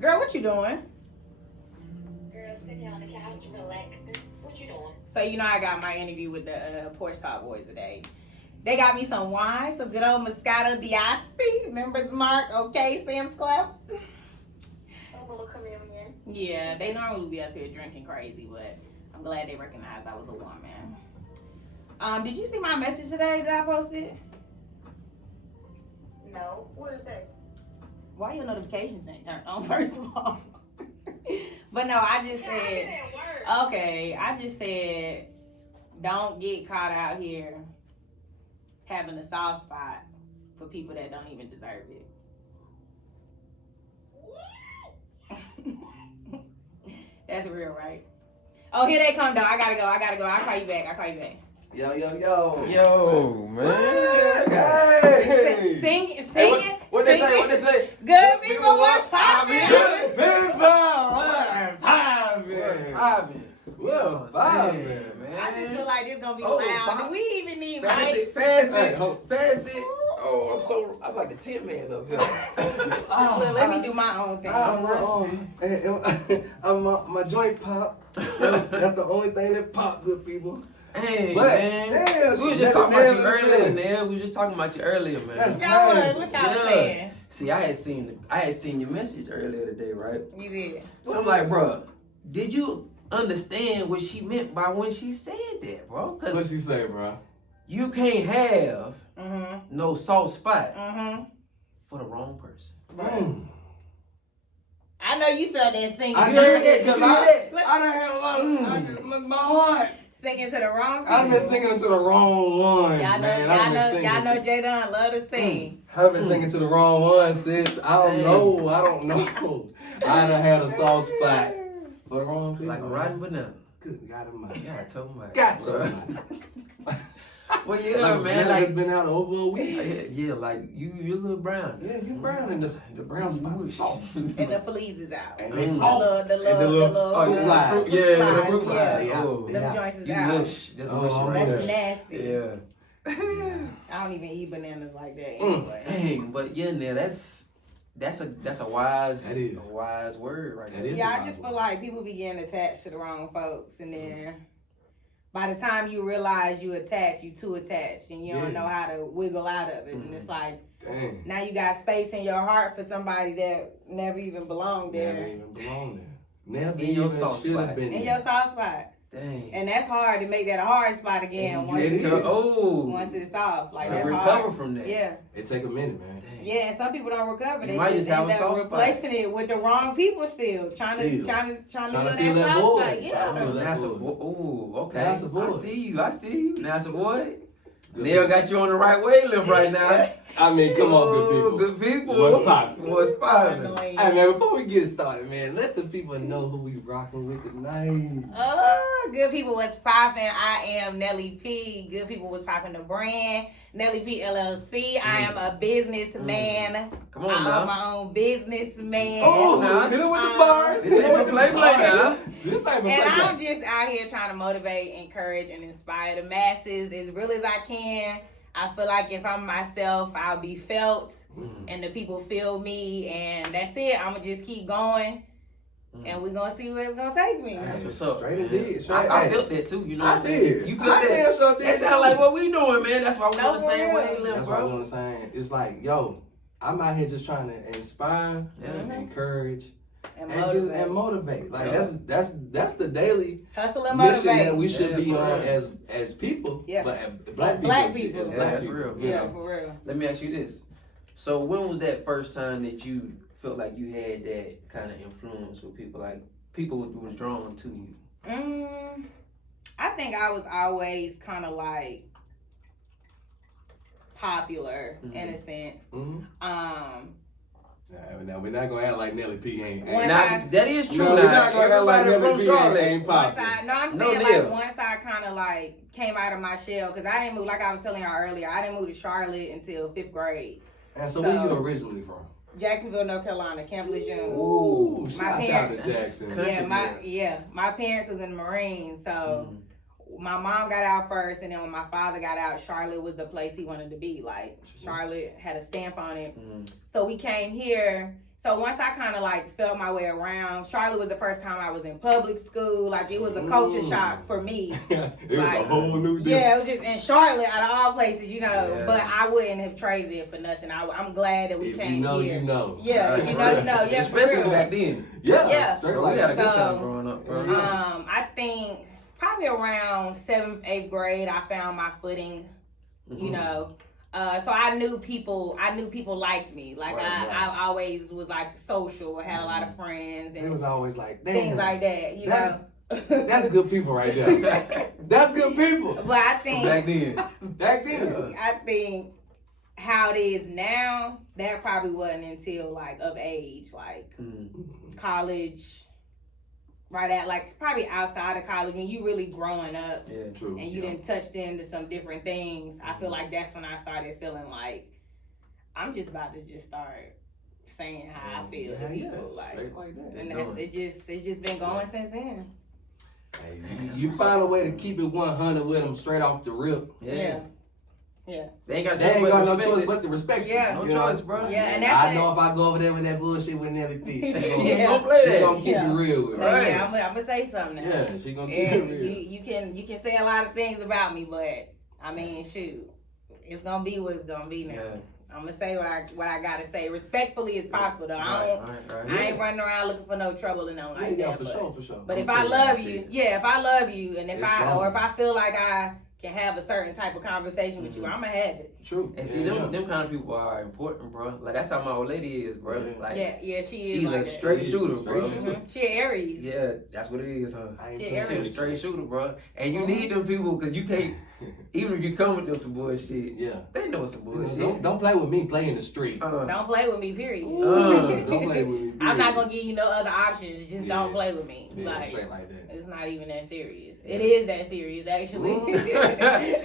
Girl, what you doing? Girl, sitting on the couch, relaxing. What you doing? So you know I got my interview with the Porch Talk Boys today. They got me some wine, some good old Moscato d'Asti, Members Mark, okay, Sam's Club. A little chameleon. Yeah, they normally be up here drinking crazy, but I'm glad they recognized I was a woman. Did you see my message today that I posted? No. What is that? Why your notifications ain't turned on, first of all? But no, I just said, okay, I just said, don't get caught out here having a soft spot for people that don't even deserve it. That's real, right? Oh, here they come, though. I gotta go. I'll call you back. Yo, man. Hey. Sing Hey, it. what they say? Good people watch Poppin. Good people watch Poppin. Well, Poppin, man. I just feel like this gonna be Oh, loud. Do we even need Fast mics? it. Fast it. Oh, I'm like the 10 man up here. Well, let me do my own thing. My joint pop. That's the only thing that pop, good people. Hey, But, man. damn, We was just talking about you earlier, man. We was just talking about you earlier, man. That's Y'all was, what y'all saying? See, I had seen your message earlier today, right? You did. So I'm like, bro, did you understand what she meant by when she said that, bro? What Because she say, bro? you can't have no soft spot Mm-hmm. for the wrong person. I know you felt that singing. I You heard that? Cause You heard that? I done had a lot of my heart. Singing to the wrong people. I've been singing to the wrong ones, Y'all know, man. y'all know J Don love to sing. I've been singing to the wrong ones, sis. I don't know. I done had a soft spot for the wrong people. Like a rotten banana. Good God Almighty. Yeah, I told my. Got so. Well, yeah, Like, man. it's Like, been out over a week. yeah, like you're a little brown. Yeah, you brown and the brown spot's soft. And the fleas is out. And they The soft. little Oh, Fruit flies. fruit, yeah, the fruit yeah. flies. Yeah. Oh, Them Yeah. joints is you out. mush. That's mush Oh, right That's there. nasty. Yeah. I don't even eat bananas like that anyway. Dang, but yeah, now that's a wise That is. a wise word right That there. is. Yeah, I just feel like people be getting attached to the wrong folks, and then by the time you realize you attached, you too attached, and you don't Yeah. know how to wiggle out of it. And it's like, Dang. now you got space in your heart for somebody that never even belonged there. Never even belong there. Never In your even soft should spot. have been In there. your soft spot. Dang. And that's hard to make that a hard spot again And once, it it's, is. once it's soft. Like, To that's recover hard. from that. Yeah. It take a minute, man. Dang. Yeah, and some people don't recover. You They might just just have end a up soft spot. replacing it with the wrong people still. Trying to fill that soft void. spot. Yeah. Trying to fill that That's a void. okay. That's a void. I see you. Now it's a void. Good Neil got you on the right wavelength right now. I mean, come on, good people. Good people. What's poppin'? What's poppin'? Hey, man, before we get started, man, let the people know who we rocking with tonight. Oh, good people was popping. I am Nelly P. Good people was popping the brand. Nelly P LLC. I am a businessman. Come on I now. own my own businessman. Oh, now. hit it with the bars. This ain't for play now. This ain't for And play. I'm just out here trying to motivate, encourage, and inspire the masses as real as I can. I feel like if I'm myself, I'll be felt, and the people feel me, and that's it. I'm going to just keep going, and we're going to see where it's going to take me. That's what's up. Straight man. indeed. Straight I in. felt that too. You know I what I'm saying? did. You felt I that? damn sure did. That sound like what we doing, man. That's why we No, on the same for real. wavelength, That's what bro. I'm saying. It's like, yo, I'm out here just trying to inspire, Yeah. encourage, And and motivate. Like that's the daily Hustle and mission motivate. that we should Yeah, be for on real. as people. Yeah. But as black people. As Yeah, black that's people. real. you Yeah, know. for real. Let me ask you this. So when was that first time that you felt like you had that kind of influence with people? Like people was drawn to you? I think I was always kind of like popular in a sense. Mhm. Um, Now we're not gonna act like Nelly P ain't. One Now, time- that is true. No, we're now. not gonna act like Everybody Nelly from P Charlotte. ain't once popular. I'm No saying deal. like once I kind of like came out of my shell, because I didn't move, like I was telling y'all earlier, I didn't move to Charlotte until 5th grade. And so where you originally from? Jacksonville, North Carolina, Camp Lejeune. Ooh, My shouts out to parents- Jackson. Country Yeah, my parents was in the Marines, so my mom got out first, and then when my father got out, Charlotte was the place he wanted to be. Like Charlotte had a stamp on it. So we came here, So once I kind of like felt my way around, Charlotte was the first time I was in public school. Like it was a culture shock for me. It was like, a whole new deal. Yeah, it was just in Charlotte, out of all places, you know. Yeah. But I wouldn't have traded it for nothing. I'm glad that we If came you know, here. you know. Yeah, if you know, you know. Yeah, for Especially real. back then. Yeah. Straight Bro, like we had a that. good So, time growing up, bro. Yeah. I think probably around 7th, 8th grade, I found my footing. You know. So I knew people liked me. Like Right. I always was like social, or had a lot of friends It and was always like, damn, things like that. You know. that's good people right there. That's good people. But I think Back then. Back then. I think how it is now, that probably wasn't until like of age, like college, right at like probably outside of college when you really growing up. Yeah. True. And you done touched into some different things. I feel like that's when I started feeling like I'm just about to just start saying how I feel to people, Straight like that. and that's it's just been going since then. Hey, you find a way to keep it 100 with them straight off the rip. Yeah. They ain't got, They ain't got no choice but to respect you. Yeah. No you know? choice, bro. Yeah, and that's I know if I go over there with that bullshit with Nelly P, she Yeah. gonna, Don't play she that. gonna keep Yeah. it real with me. Right. Yeah, I'm gonna say something now. Yeah, she gonna keep And it real. you can say a lot of things about me, but I mean, shoot, it's gonna be what it's gonna be now. Yeah. I'm gonna say what I gotta say respectfully as possible. Though Right. I ain't running around looking for no trouble and nothing like Yeah, that. for but, sure. But if I'm I telling love you, you, if I love you, and if It's I strong. or if I feel like I can have a certain type of conversation with you, I'ma have it. True. And see, them kind of people are important, bro. Like, that's how my old lady is, bro. Yeah. Like, Yeah, she is. she's like a that. straight shooter, bro. Straight shooter. She an Aries. Yeah, that's what it is, huh? I ain't Yeah, She's playing a with straight shooter, bro. And you need them people, because you can't, even if you come with them some bullshit, Yeah. they know it's some bullshit. Don't play with me. Play in the street. Don't play with me, period. Don't play with me. I'm not gonna give you no other options. Just Yeah. don't play with me. Yeah, Like straight like that. it's not even that serious. It is that serious, actually.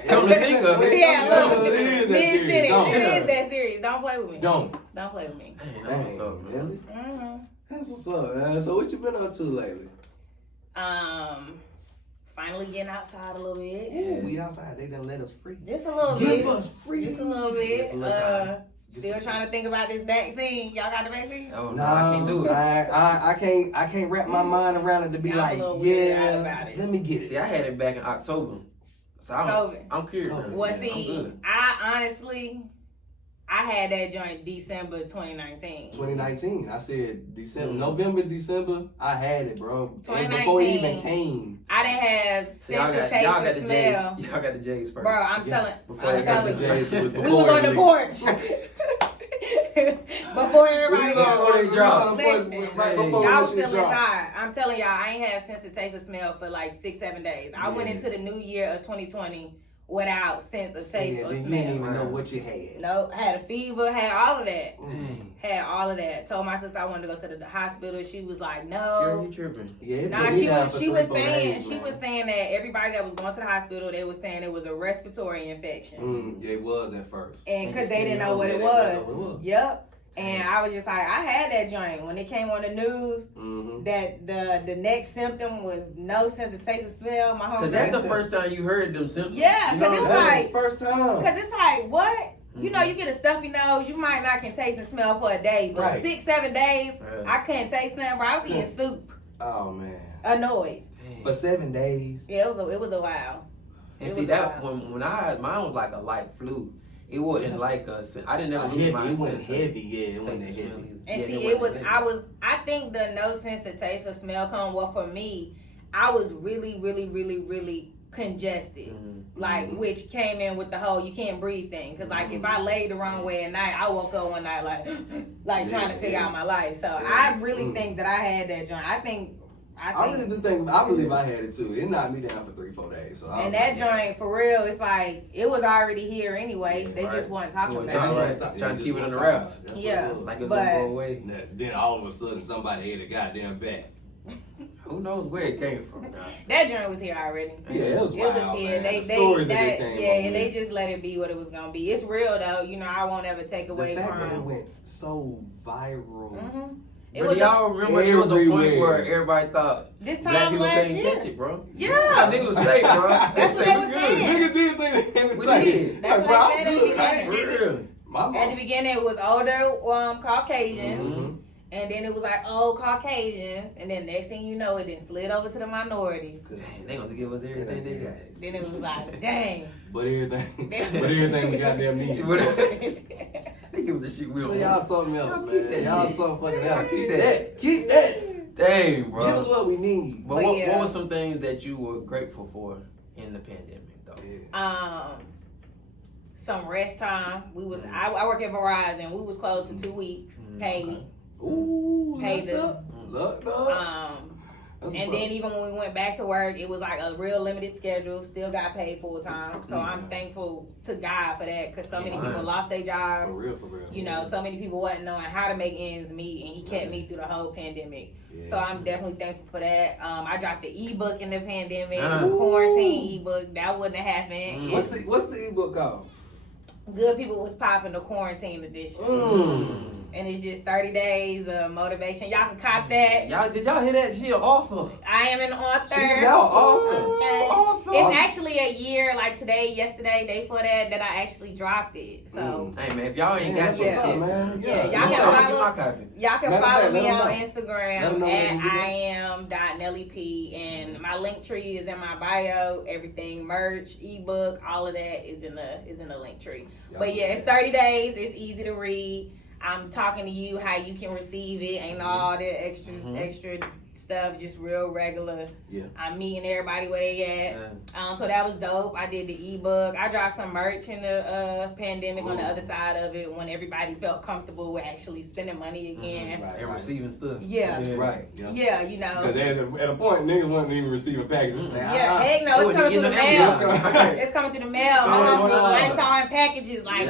Come to think of it. Yeah, look, It is that mid serious. sentence. Don't. It is that serious. Don't play with me. Don't. Play with me. Man, that's what's up, man. Really? Mm-hmm. That's what's up, man. So what you been up to lately? Finally getting outside a little bit. Ooh, we outside. They done let us free. Just a little Give bit. us free. Just a little bit. Just a little time. Still trying to think about this vaccine. Y'all got the vaccine? Oh, no, No, I can't do it. I can't wrap my mind around it to be I'm a like, little weirded out yeah, about it. let me get See, it. I had it back in October. So COVID. I'm curious. COVID. now. Well, I'm see, good. I honestly, I had that joint December 2019. 2019. I said December, Mm. November, December. I had it, bro. And 2019. before it even came. I didn't have See, y'all sense of got, taste y'all got or the J's. smell. Y'all got the J's first. Bro, I'm Yeah. telling, Before I'm they got telling the you. J's. We was on the porch. Before everybody We was on got the porch. Drop. Listen, Right before y'all this still shit dropped. inside. I'm telling y'all, I ain't had sense of taste or smell for like 6-7 days. I went Yeah. into the new year of 2020 without sense of taste Yeah, or then you smell. didn't even know what you had. No, had a fever, had all of that. Mm. Had all of that. Told my sister I wanted to go to the hospital. She was like, Girl, no. you tripping. Yeah, it Nah, put me she down was for she was 3-4 saying days, she man. was saying that everybody that was going to the hospital, they was saying it was a respiratory infection. Yeah, it was at first. And because they didn't Yeah, know what it they didn't know was. what it was. Yep. And I was just like, I had that joint. When it came on the news, Mm-hmm. that the next symptom was no sense of taste or smell. My Because homie. that's the first time you heard them symptoms. Yeah, You know 'cause what it's I'm That saying? like- was the first time. Because it's like, what? You know, you get a stuffy nose, you might not can taste and smell for a day, but Right. 6-7 days, Right. I couldn't taste nothing, bro. I was eating soup, Oh man. annoyed. For 7 days. Yeah, it was a while. And It see was that wild. when I had mine was like a light flu. It wasn't like us. I didn't ever lose Heavy. my It wasn't sense of heavy. Yeah, it wasn't taste that and smell heavy. either. And Yeah, see, it wasn't heavy. I think the no sense of taste or smell come, well, for me, I was really, really, really, really congested. Like, which came in with the whole you can't breathe thing. Because, like, if I laid the wrong way at night, I woke up one night, like trying to figure out my life. So, I really think that I had that joint. I really do think, I believe I had it too. It knocked me down for 3-4 days. So And that joint, for real, it's like, it was already here anyway. Yeah, they right. just weren't talking Well, about it. Trying to keep it under wraps. Yeah. Like it's But- gonna go away. Then all of a sudden somebody ate a goddamn bat. Who knows where it came from? That joint was here already. Yeah, it was It wild, was here. man. The stories that They came up they with. just let it be what it was gonna be. It's real though. You know, I won't ever take away The fact that it from. went so viral. Mhm. It But was y'all remember there was a point everywhere. where everybody thought this black time people last couldn't year. catch it, bro. Yeah. Niggas was safe, bro. That's what they was saying. Niggas did think they We was did. That's like, what bro, they I'm said good. I at ain't the For did it. real. My At the mom. beginning, it was older Caucasians, Mhm. And then it was like, oh, Caucasians. And then next thing you know, it then slid over to the minorities. Dang, they gonna give us everything they got. Then it was like, dang. But everything we goddamn need. They give us the shit we don't Well, y'all want. something else, Y'all keep man. that Y'all shit. something fucking else. Keep Keep that. that. Keep that. Dang, bro. Give us what we need. But But what yeah. were some things that you were grateful for in the pandemic, though? Some rest time. I work at Verizon. We was closed for 2 weeks. Paid. Okay. Ooh, Paid look us. up. Look up. That's And what's then up. even when we went back to work, it was like a real limited schedule. Still got paid full time. So I'm thankful to God for that, because so many Yeah. people lost their jobs. For real, for real. You know, so many people wasn't knowing how to make ends meet, and he kept me through the whole pandemic. Yeah. So I'm definitely thankful for that. I dropped the ebook in the pandemic, Ooh. quarantine ebook. That wouldn't have happened. What's the ebook called? Good People Was Poppin', the quarantine edition. And it's just 30 days of motivation. Y'all can cop that. Did y'all hear that? She an author. I am an author. She's now author. Okay. It's actually a year, like today, yesterday, day before that I actually dropped it. So Hey man, if y'all ain't Yeah, got that's your what's up, shit, man. Yeah, y'all what's can up? follow- Get my copy. y'all can Let 'em follow know, me let 'em on know. Let 'em Instagram know where they at can get iam.nellyp, and my link tree is in my bio. Everything, merch, ebook, all of that is in the link tree. But yeah, it's 30 days. It's easy to read. I'm talking to you how you can receive it. Ain't all the extra stuff, just real regular. Yeah. I'm meeting everybody where they at. So that was dope. I did the ebook. I dropped some merch in the pandemic on the other side of it, when everybody felt comfortable with actually spending money again. Right, And right. receiving stuff. Yeah. Right. Yeah, you know. Because at a point, niggas wasn't even receiving packages. Yeah, heck no, Oh, it's coming you through the get mail. them It's coming through the mail. My Oh, mom was wow. like sawing packages like,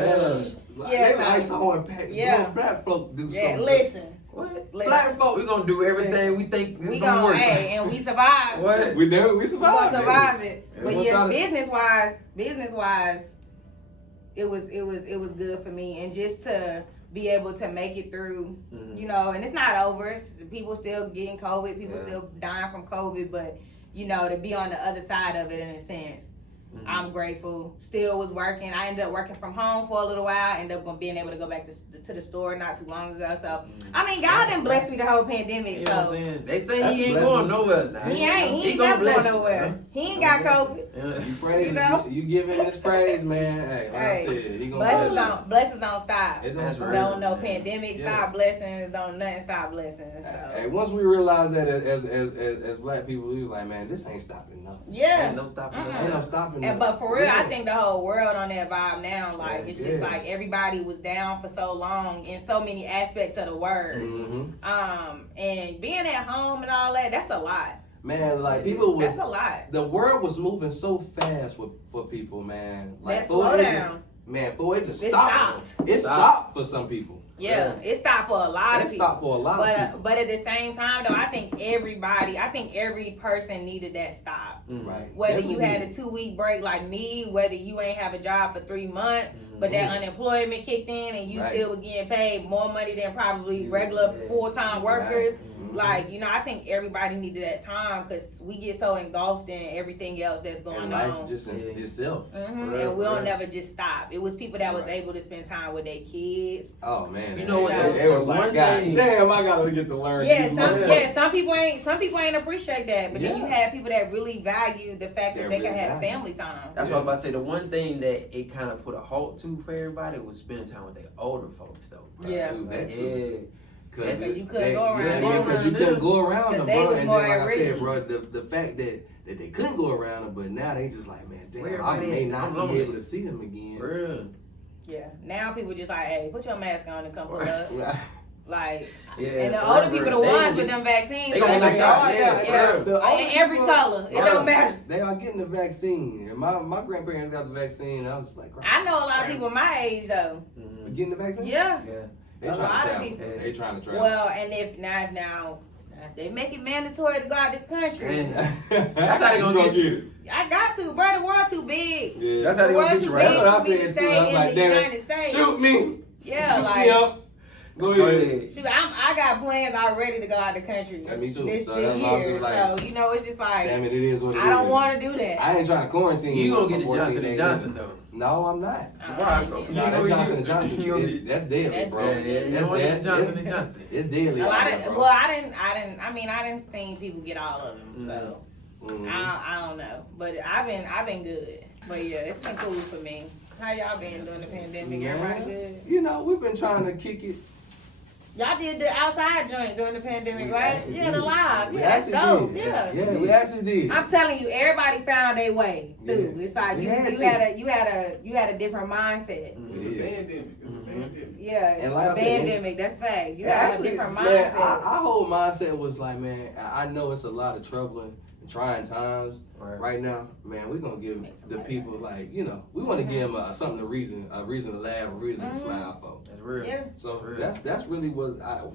They like someone pack. Yeah. Black folk do yeah, something. listen. What? Black folk. We gonna do everything we think is We gonna gonna, work. hey, and we survived. What? We We gonna survived. survive it. Yeah, But what yeah, kind of- business wise, it was good for me, and just to be able to make it through, you know, and it's not over. People still getting COVID, people still dying from COVID, but you know, to be on the other side of it in a sense. I'm grateful. Still was working. I ended up working from home for a little while. Ended up being able to go back to the store not too long ago. So I mean, God didn't bless me the whole pandemic. You know what I'm So saying? They say That's he ain't blessings. going nowhere now. he ain't gonna never bless going you, nowhere. man. He ain't got COVID. Yeah. You praise, You know? you give him his praise, man. Hey, like I Hey, said, he gonna bless you. blessings don't stop. It That's don't right. Don't no man. pandemic Yeah. stop blessings. Don't nothing stop blessings. Hey, So once we realized that as black people, we was like, man, this ain't stopping nothing. yeah. Ain't no stopping us. Ain't no stopping And, nothing. but for real, I Yeah. think the whole world on that vibe now. Like, Yeah, it's just yeah. like everybody was down for so long in so many aspects of the word. And being at home and all that, that's a lot. Man, like people was That's a lot. the world was moving so fast for people, man. Like That for slow it to- down. Man, for it to It stop. stopped. It stopped for some people. Yeah, it stopped for a lot It of people. stopped for a lot of people. But at the same time, though, I think every person needed that stop. Right. Whether you Definitely had did. a 2-week break like me, whether you ain't have a job for 3 months, but that unemployment kicked in and you Right. still was getting paid more money than probably regular full-time workers. Like, you know, I think everybody needed that time, because we get so engulfed in everything else that's going And life on. just itself. And we'll never just stop. It was people that was able to spend time with their kids. Oh man. You know what? It was like, One God thing- damn, I gotta get to learn. Yeah, these some people ain't appreciate that. But then you Yeah. have people that really value the fact that That they can really have value. family time. That's what I was about to say. The one thing that it kind of put a halt to for everybody was spending time with their older folks, though. Yeah. That Yeah. too. That's 'cause you couldn't go around Yeah, because you couldn't go around 'Cause them, they bro. was And more then, like I at said, risk. bro, the fact that they couldn't go around them, but now they just like, man, damn, Where I everybody may at? not I'm be lonely. able to see them again. For real. Yeah. Now people just like, hey, put your mask on and come pull up. Like, Yeah. and the for older real. people, the They ones gonna with get- them vaccines, they gonna like, get shot. yeah. The older In every people- color, it don't matter. They are getting the vaccine, and my grandparents got the vaccine. And I was just like, I know a lot of people my age though. Mhm. getting the vaccine. Yeah. Yeah. They A trying lot to of travel. people. They trying to travel. Well, and if they make it mandatory to go out this country, That's how they gonna get you. I got to, bro. The world too big. Yeah. That's how they The gonna world get too you big right. That's what I for me to said too. stay I was in like, the damn United it, States. shoot me. Yeah, Shoot like me up. Go ahead. Shoot, I got plans already to go out the country. Yeah, me too. This So that's why I'm year. just like, So, you know, it's just like, damn it is what it is. I don't want to do that. I ain't trying to quarantine. You gonna for get the 14 Johnson days. and Johnson though. No, I'm not. Why? Nah, that Johnson and Johnson, that's deadly, That's bro. deadly. Yeah, you don't want that Johnson and Johnson. It's deadly. A lot out of, there, bro. well, I didn't see people get all of them. So, Mhm. I don't know. But I've been good. But yeah, it's been cool for me. How y'all been during the pandemic? Everybody good? You know, we've been trying to kick it. Y'all did the outside joint during the pandemic, We right? actually Yeah, the did. live. We Yeah, that's actually dope. did. Yeah. Yeah, we actually did. I'm telling you, everybody found their way through. Yeah. It's like We you had had a different mindset. It's a pandemic. It's a pandemic. Yeah, And like a I said, pandemic. That's fact. You Yeah, had actually, a different man, mindset. our whole mindset was like, man, I know it's a lot of troubling and trying times right now. Man, we're gonna give Make some the money. people like, you know, we want to give them something a reason to laugh, a reason to smile for. That's real. Yeah. So Real. that's really was our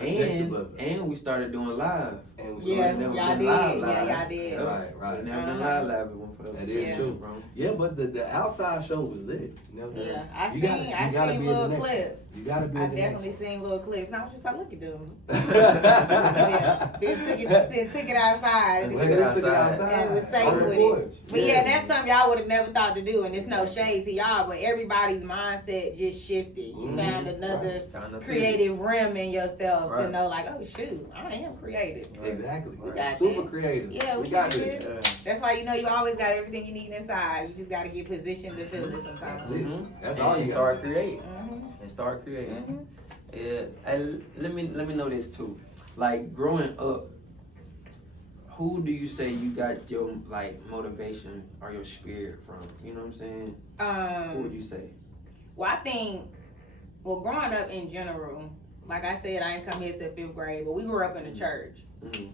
objective of it. And we started doing live. And we Yeah, never y'all done did. live. Yeah, y'all did. Yeah. Right. We never done live it one for the That is Yeah. true. bro. Yeah, but the outside show was lit. You know? Yeah, I You gotta- seen you gotta be in the little next one. clips. You gotta be I in the next definitely seen little clips. And I was just like, look at them. one. Then took it outside. Took And it it outside. And it was safe On the with porch. it. But yeah, that's something y'all would have never thought to do, and it's no shade to y'all, but everybody's mindset just shifted. You found another Time to creative realm in yourself to Right. know, like, oh shoot, I am creative. Exactly. We got Super this. creative. Yeah, we we got did. this. Yeah. That's why you know you always got everything you need inside. You just got to get positioned to feel it sometimes. That's it. Mhm. That's And all you start gotta do. creating. Mhm. And start creating. Mhm. Yeah, and let me know this too. Like growing up, who do you say you got your like motivation or your spirit from? You know what I'm saying? Who would you say? Well, I think, growing up in general, like I said, I didn't come here till 5th grade, but we grew up in the church. Mm.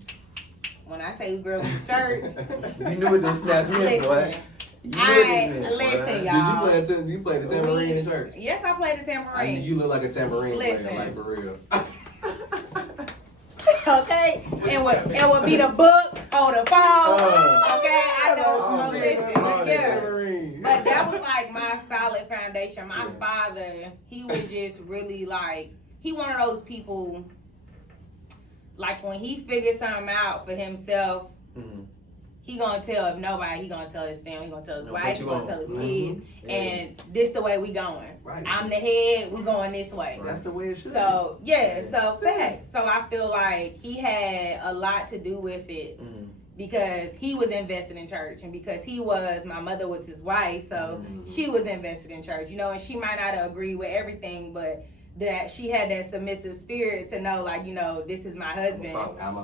When I say we grew up in the church, You knew what them snaps meant, boy. listen, You knew what they meant, boy. listen, Did y'all. you play the tambourine in church? Yes, I played the tambourine. You look like a tambourine Listen. player, like for real. Okay, and would be the book or the phone. Okay, I know. Oh, Listen, man. yeah. Tambourine. But that was like my solid foundation. My Yeah. father, he was just really like, he one of those people, like when he figured something out for himself, Mhm. he gonna tell if nobody, he gonna tell his family, he gonna tell his No, wife, put he you gonna on. tell his Mhm. kids, Yeah. and this the way we going. Right. I'm the head, we going this way. That's the way it should So yeah, Yeah. so facts. So I feel like he had a lot to do with it Mhm. because he was invested in church, and because my mother was his wife, so Mhm. she was invested in church, you know, and she might not agree with everything, but that she had that submissive spirit to know, like, you know, this is my husband,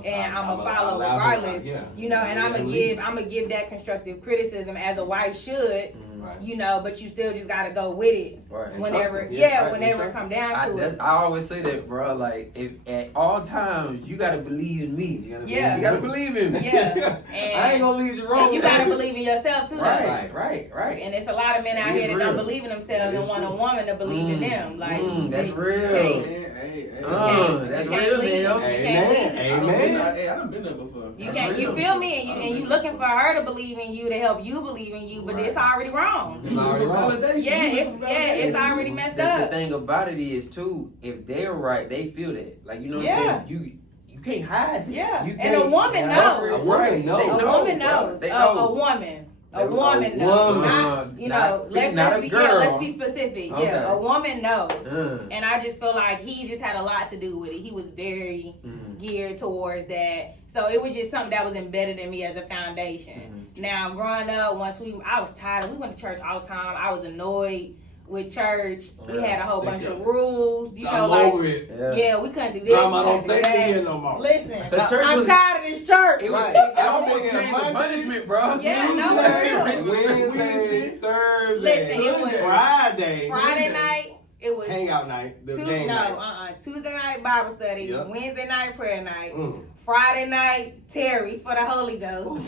and I'm a follow regardless, you know, and I'm gonna give that constructive criticism as a wife should, Right. you know, but you still just gotta go with it Right. And whenever, trust him. Yeah, right, whenever and it come down to it. I always say that, bro. Like, if at all times you gotta believe in me. Yeah. You gotta believe in me. Yeah, I ain't gonna lead you wrong. and you gotta believe in yourself too, though. Right. And it's a lot of men out It is here that don't real. believe in themselves That and is want a true. woman to believe in them. Like, that's you real. can't- Hey, That's you can't real, leave. Neil. You can't Amen. leave. Amen. I done been there before. You That's can't. You real. feel me? And you looking for her to believe in you, to help you believe in you, but Right. it's already wrong. It's already wrong. It's already messed The up. thing about it is too, if they're right, they feel that. Like, you know what Yeah. I'm saying? You can't hide that. Yeah. You And a can't woman cover knows. it. A woman Right. knows. They A know, woman bro. knows. They A know. woman. A A woman knows. woman. Not, you know, Not let's a be girl. let's be specific. Okay. Yeah, a woman knows. Uh, And I just feel like he just had a lot to do with it. He was very mhm. geared towards that. So it was just something that was embedded in me as a foundation. Now, growing up, I was tired. We went to church all the time. I was annoyed with church. We had a whole Sick bunch of of it. rules. You know, I'm like, over it. yeah, we couldn't do this. Grandma we don't couldn't do take me that. in no more. Listen, The church I'm was- tired of this church. It was Right. it almost Everything became Monday. a punishment, bro. Yeah, no, Tuesday, for real. Wednesday, Thursday, Listen, it was Friday, Friday night, it was hangout night, the Tuesday, game night. Tuesday night Bible study, Yep. Wednesday night prayer night, Mm. Friday night Terry for the Holy Ghost.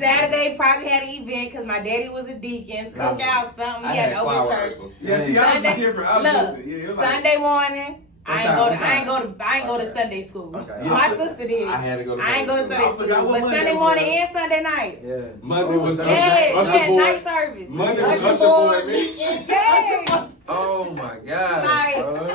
Saturday probably had an event because my daddy was a deacon, cook out something. I He had had to choir open church. rehearsal. Yeah, see, I was Sunday- different. I was Look, listening. Yeah, it was like, Sunday morning, I ain't go to Okay. Sunday school. Okay. My sister did. I had to go to I ain't go to Sunday Sunday I school. forgot what But Monday Sunday was. morning and Sunday night. Yeah. Monday was Yes, Usher we had boy. night service. Monday was Usher Usher board boy. meeting. Yes. Oh my God, Like- bro.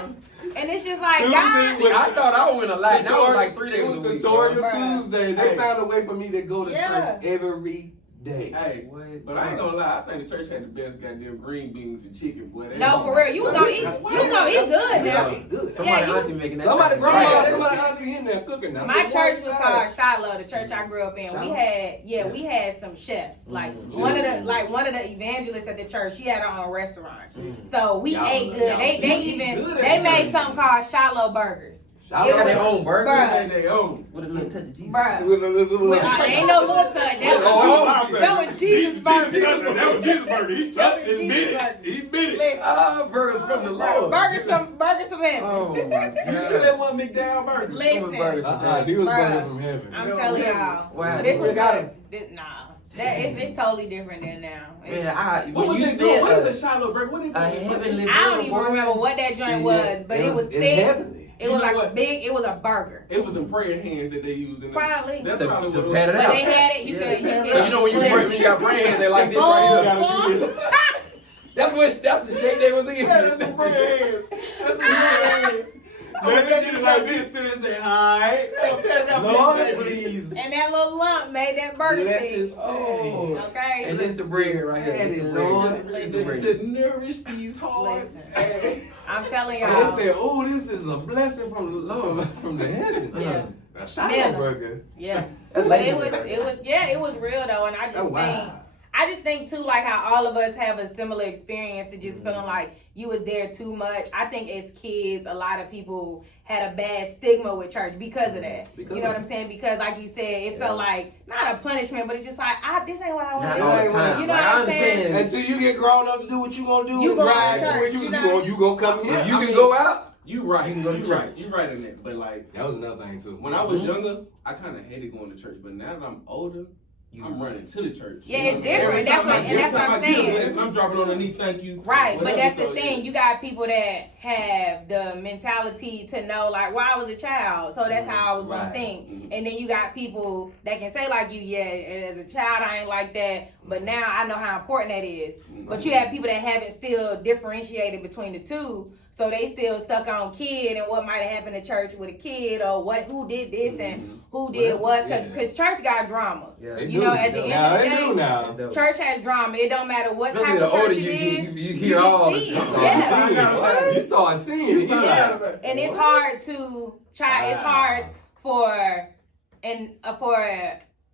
And it's just like, Tuesday God. See, I thought I went a lot. That was like 3 days It was a week. Tutorial bro. Tuesday. They Hey. found a way for me to go to Yeah. church every day. Hey, What? but I ain't gonna lie. I think the church had the best goddamn green beans and chicken, boy. No, for real. You was gonna eat. You was gonna eat good now. Yeah, good. Somebody Yeah, you auntie was- making that. Somebody thing. grandma, Right. somebody auntie in there cooking now. My Put church one was aside. called Shiloh, the church I grew up in. We had, we had some chefs. Like one of the evangelists at the church, she had her own restaurant. So we Y'all ate good. good. Y'all They eat even good at they the made church. something called Shiloh burgers. They got their own burger. Bruh. They own. With a little touch of Jesus. Bruh. With a little- Ain't no little touch. That was Jesus burgers. That was Jesus burger. He That was Jesus burgers. He bit it. Listen, Ah, burgers from the Lord. burgers from heaven. Oh my God. You sure that wasn't McDowell burger? Listen, These was Bruh. burgers from heaven. I'm Yeah, telling yeah. y'all. Wow, This you was got good. Nah. That it's totally different than now. It's- Man, What when was you they doing? What said is a Shiloh burger? What a heavenly I don't burger, even boy. remember what that joint was, but it was it's thick. heavenly. It was You know like a what? big. It was a burger. It was them prayer hands that they used in the, Probably. That's To- probably to what pat it was. But out. they had it. You Yeah. could. You know when you got brain hands, they like this right here. Boom, That's the shape they was in. Yeah, that's the prayer hands. That's the prayer hands. Man, they did it like this till they say, hi. Lord, please. and that little lump made that burger Bless thick. this Oh. Okay. And this the bread right here. Daddy, This the bread. Lord. This the bread. To nourish these hearts. Listen. Hey. I'm telling And y'all. they said, oh, this is a blessing from the Lord, from the heavens. Yeah. A Shiloh Yeah. burger. Yeah. That's But it legendary. was real though, and I just think too, like how all of us have a similar experience to just feeling like you was there too much. I think as kids, a lot of people had a bad stigma with church because of that. You know what I'm saying? Because like you said, it felt like not a punishment, but it's just like this ain't what I want Not to all do. the time. You know Like, what I I'm saying? understand. Until you get grown up to do what you gonna do. You and go to ride, church, you, you you, know? gonna, you gonna come here. If you can go out, You right. You can go to You church. right. You right in that. But like That was another thing too. when I was younger, I kind of hated going to church. But now that I'm older, I'm running to the church. Yeah, You know it's what I mean? different. Every That's time what- I- and every that's what time I'm I get a saying. blessing, I'm dropping on a knee, thank you. Right, but Whatever, that's the so, thing. yeah. You got people that have the mentality to know, like, well, I was a child, so that's how I was gonna Right. think. Mhm. And then you got people that can say, like you, yeah, as a child, I ain't like that, but now I know how important that is. But you have people that haven't still differentiated between the two, so they still stuck on kid and what might have happened to church with a kid, or who did this and who did what, because church got drama. yeah. They You do. know, at the end Now of the they day, do now. They do. Church has drama. It don't matter what Especially type of the older church you it get, is. you you hear just all see the it. drama. Yeah. You start seeing it. Yeah. What? And it's hard to try. It's hard for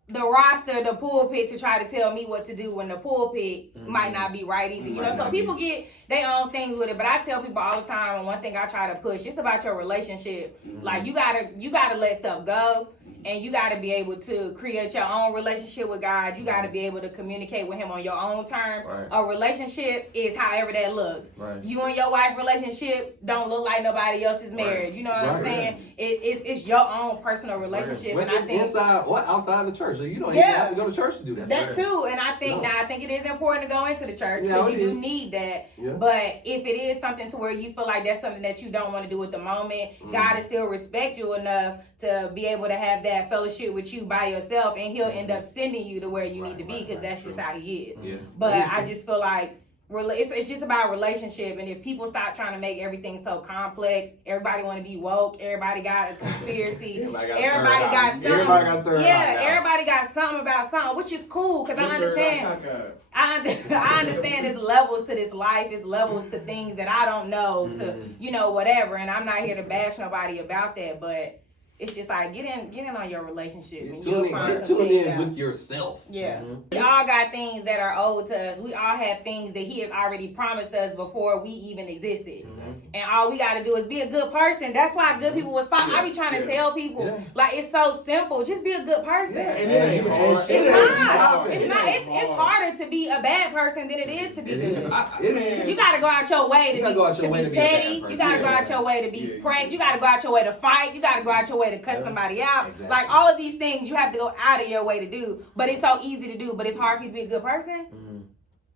the roster, the pulpit, to try to tell me what to do when the pulpit might not be right either. You know, Might so not people get their own things with it. But I tell people all the time, and one thing I try to push, it's about your relationship. Like you gotta let stuff go. And you got to be able to create your own relationship with God. You got to be able to communicate with Him on your own terms. Right. A relationship is however that looks. Right. You and your wife relationship don't look like nobody else's marriage. You know what I'm Right. saying? It's your own personal relationship. When And I it's think inside or outside the church, so you don't even Yeah. have to go to church to do that. that too. And I think No. I think it is important to go into the church Yeah, because it you do is. need that. Yeah. But if it is something to where you feel like that's something that you don't want to do at the moment, God will still respect you enough to be able to have that fellowship with you by yourself, and He'll end up sending you to where you need to be because that's just how He is. Yeah. But That is I true. just feel like it's just about relationship, and if people stop trying to make everything so complex, everybody want to be woke, everybody got a conspiracy, Everybody got a everybody third got eye. something. Everybody got a third eye Yeah, now. everybody got something about something, which is cool because I Your third eye understand. cockeyed. I understand there's levels to this life, there's levels to things that I don't know, to whatever, and I'm not here to bash nobody about that, but it's just like get in on your relationship and you'll find Get some tuned things in out. with yourself. Yeah. We all got things that are owed to us. We all have things that He has already promised us before we even existed. And all we got to do is be a good person. That's why good people was fine. I be trying to tell people, like, it's so simple. Just be a good person. And it ain't hard. It's It ain't not. hard. It's It not. ain't It's hard. harder to be a bad person than it is to be good. It ain't. You gotta go out your way You gotta go out your way to to be be a bad petty. person. You gotta go Yeah. out your way to be Yeah. pressed. You gotta go out your way to fight. You gotta go out your way to cut somebody out. Exactly. Like all of these things you have to go out of your way to do. But it's so easy to do. But it's hard for you to be a good person.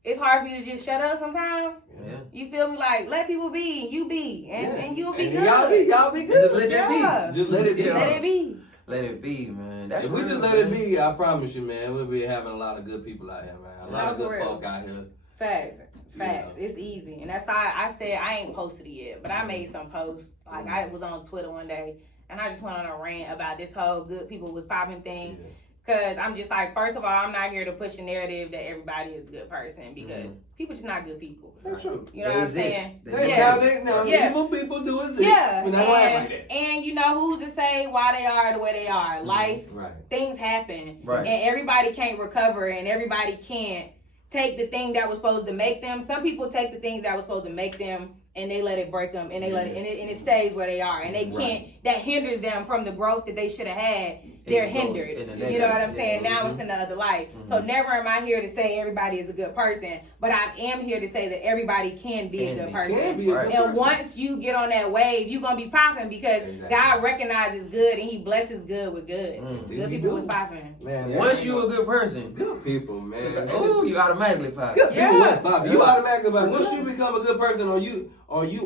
It's hard for you to just shut up sometimes. Yeah. You feel me? Like let people be, you be, and you'll be And good. y'all be Just good. let that Yeah. be. Just let it be. Let it be. Let it be, man. That's If we real, just let man. it be, I promise you, man, we'll be having a lot of good people out here, man. A lot No, of for good real. folk out here. Facts. Yeah. It's easy. And that's why I said I ain't posted it yet, but I made some posts. Like I was on Twitter one day and I just went on a rant about this whole good people was popping thing. Cause I'm just like, first of all, I'm not here to push a narrative that everybody is a good person because people just not good people. That's true. You know what I'm saying? Evil people do exist. Yeah. We're not gonna act like that. And you know who's to say why they are the way they are? Life, things happen. Right. And everybody can't recover and everybody can't take the thing that was supposed to make them. Some people take the things that was supposed to make them and they let it break them and they let it and it stays where they are. And they can't that hinders them from the growth that they should have had. They're hindered. You know what I'm saying? Now it's in the other light. So never am I here to say everybody is a good person, but I am here to say that everybody can be a good person. And once you get on that wave, you're gonna be popping because God recognizes good and He blesses good with good. Good people was popping. Man, once you a good person, good people, man. Oh, you automatically pop. Good people was popping. You automatically popping. Once you become a good person, or you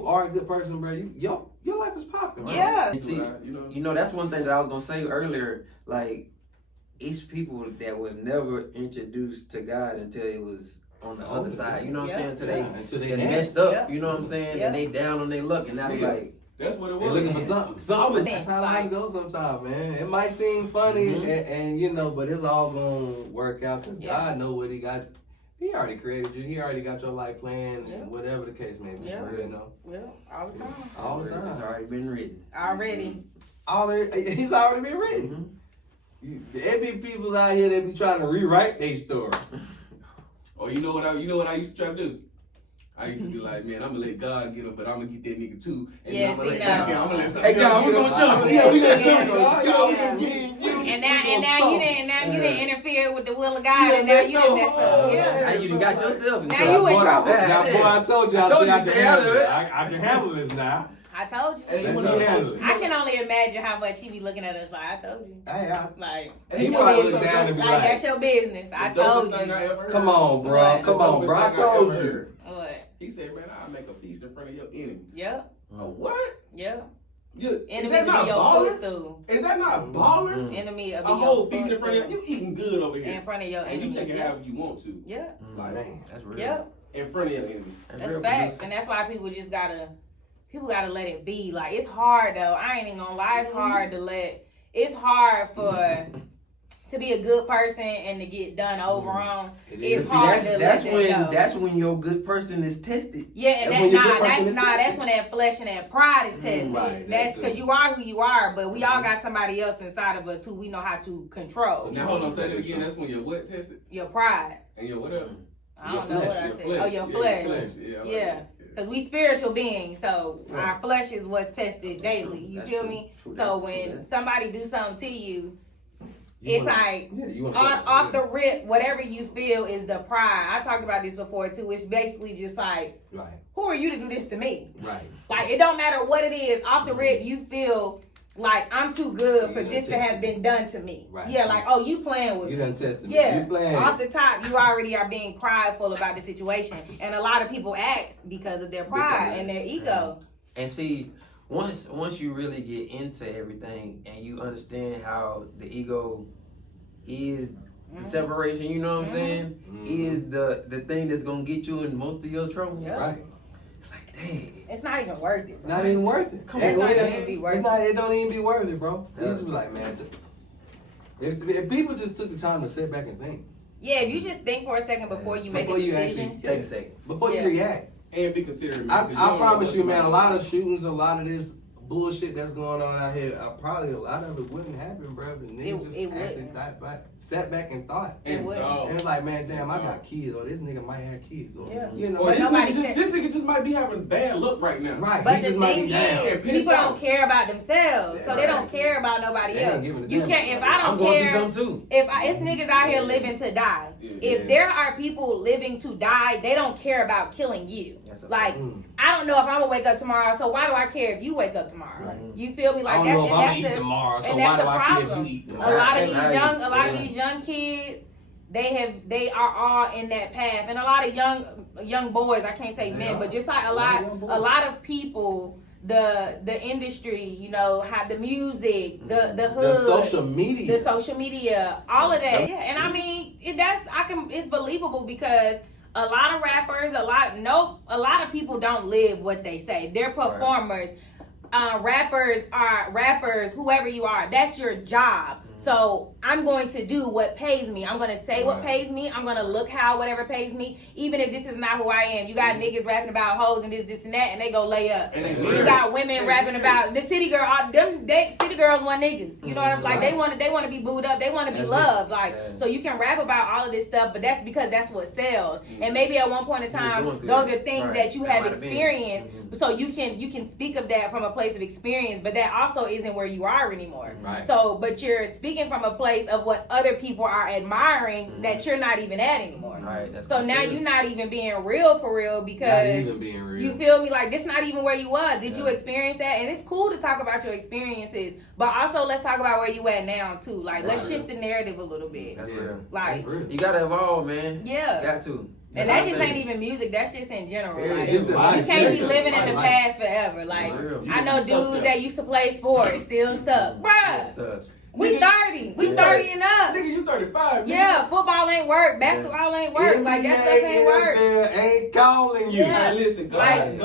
are a good person, bro, your life is popping, right? Yeah. See, you know, that's one thing that I was gonna say earlier. Like, it's people that was never introduced to God until it was on the other side. You know what I'm saying? Until they messed up. You know what I'm saying? And they down on their luck, and now they like. That's what it was. They're looking for something. That's how life goes sometimes, man. It might seem funny, and you know, but it's all gonna work out because God knows what He got. He already created you. He already got your life planned, and whatever the case may be. You know. Yeah, all the time. All the time. It's already been written. He's already been written. There be people out here that be trying to rewrite their story. Oh, you know what I used to try to do? I used to be like, man, I'm gonna let God get him, but I'm gonna get that nigga too. And I'm gonna let God get him. I'm gonna let somebody else. Hey, God, we're gonna jump. Yeah, we gonna jump. And now you didn't interfere with the will of God, and now you didn't mess up. Now you done got yourself in trouble. Now you in trouble. Now, boy, I told you, I can handle it. I can handle this now. I told you. I can only imagine how much he be looking at us like, I told you. Like, he want to look down and be like, that's your business. I told you. Come on, bro. Come on, bro. I told you. What? He said, man, I'll make a feast in front of your enemies. Yep. A what? Yep. Is that not baller? Is that not baller? Enemy of a whole feast in front of you eating good over here. In front of your and enemies. And you take it however you want to. Yeah. Like, man, that's real. Yep. In front of your enemies. That's facts. And that's why people gotta let it be. Like, it's hard though. I ain't even gonna lie. It's hard to be a good person and to get done over on. It's hard to let that go. That's when your good person is tested. Yeah, and that's when that flesh and that pride is tested. That's because you are who you are, but we all got somebody else inside of us who we know how to control. Now hold on, say it again. That's when your what tested? Your pride. And your what else? I don't know what I said. Oh, your flesh. Yeah. Because we spiritual beings, so our flesh is what's tested daily. You feel me? So when somebody do something to you, it's like off the rip, whatever you feel is the pride. I talked about this before too. It's basically just like, who are you to do this to me? Like, it don't matter what it is. Off the rip, you feel like I'm too good for this to have been done to me. Yeah, like, oh, you playing with me. You done tested me. Yeah, you playing. Off the top, you already are being prideful about the situation. And a lot of people act because of their pride and their ego. And see, once you really get into everything and you understand how the ego is the separation, you know what I'm saying, is the thing that's gonna get you in most of your troubles. Right. It's like, dang. It's not even worth it. Bro. Not even worth it. It's not even be worth it. It don't even be worth it, bro. You just be like, man, if people just took the time to sit back and think. Yeah, if you just think for a second before you make a decision. Take a second. Before you react. And be considerate. I promise you, man, a lot of shootings, a lot of this bullshit that's going on out here, probably a lot of it wouldn't happen, bro. The nigga just actually sat back and thought. And it's like, man, damn, I got kids, or this nigga might have kids, or you know, or this nigga just might be having bad luck right now. Right. But the thing is, people don't care about themselves, so they don't care about nobody else. You can't. If I don't care, it's niggas out here living to die. If there are people living to die, they don't care about killing you. Like, I don't know if I'm gonna wake up tomorrow, so why do I care if you wake up tomorroh? You feel me? Like, that's the tomorrow, so why do I care if you eat tomorrow? A lot of these young kids, they are all in that path, and a lot of young boys. I can't say men, but just like a lot of people. The industry, you know, have the music, the hood, the social media, all of that. Yeah, and I mean, it's believable because a lot of rappers, a lot of people don't live what they say. They're performers. Rappers are rappers, whoever you are. That's your job. So I'm going to do what pays me. I'm going to say what pays me. I'm going to look how whatever pays me, even if this is not who I am. You got niggas rapping about hoes and this and that, and they go lay up. You got women rapping about the city girl. City girls want niggas. You know what I'm like? They want to be booed up. They want to be loved. Like so, you can rap about all of this stuff, but that's because that's what sells. And maybe at one point in time, those are things that you have experienced. So you can speak of that from a place of experience, but that also isn't where you are anymore. So, but you're speaking from a place of what other people are admiring that you're not even at anymore. So now you're not even being real for real because you feel me, like this not even where you was. Did you experience that? And it's cool to talk about your experiences, but also let's talk about where you at now too. Like let's shift the narrative a little bit. Like you gotta evolve, man. Yeah. You got to. And that just ain't even music. That's just in general. Like, you can't be living in the past forever. Like I know dudes that used to play sports still stuck, bruh. We 30. We 30 and up. Nigga, you 35. Yeah, football ain't work. Basketball ain't work. Like, that stuff ain't work. Ain't calling you. Yeah. Hey, listen, God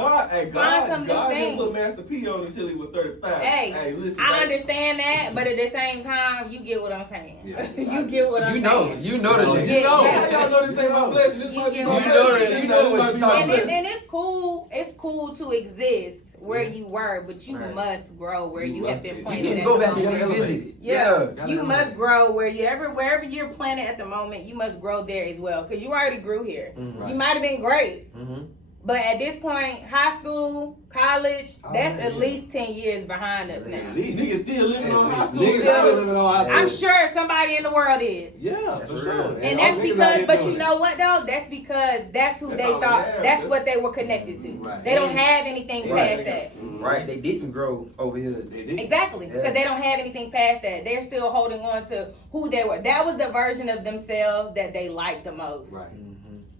didn't put Master P on until he was 35. Hey, listen, I understand that, but at the same time, you get what I'm saying. You get what I'm saying. You know the nigga. Y'all know this ain't my blessing. This might be my blessing. You know what you're talking about. And it's cool. It's cool to exist where you were, but you must grow where you have been planted. You can go back and revisit. You must grow wherever you're planted at the moment. You must grow there as well because you already grew here. You might have been great, but at this point, high school, college, that's at least 10 years behind us now. These niggas still living on high school. I'm sure somebody in the world is. Yeah, for sure. And that's because, but you know what though? That's because that's who they thought, that's what they were connected to. They don't have anything past that. Right, they didn't grow over here. Exactly, because they don't have anything past that. They're still holding on to who they were. That was the version of themselves that they liked the most. Right.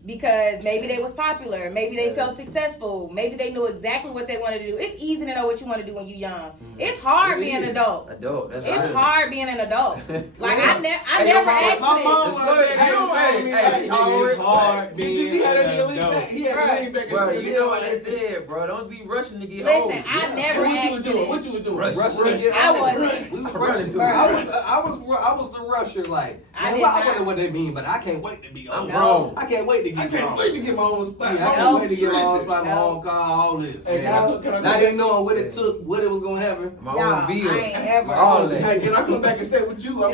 Because maybe they was popular, maybe they felt successful, maybe they knew exactly what they wanted to do. It's easy to know what you want to do when you're young. It's hard being an adult. It's hard being an adult. Like I never asked my this. mom told me it's hard being an adult. He had lean back. Bro, you know what they said, bro. Don't be rushing to get old. Listen, I never asked this. What you was doing? Rushing to get I old. wasn't. We was rushing to. I was the rusher. Like I wonder what they mean, but I can't wait to be old. I can't wait to get my own spot. I can't wait to get my own spot, my own car, all this. Not even knowing what it took, what it was gonna happen. My own bills. I ain't ever. All that. Hey, can I come back and stay with you? I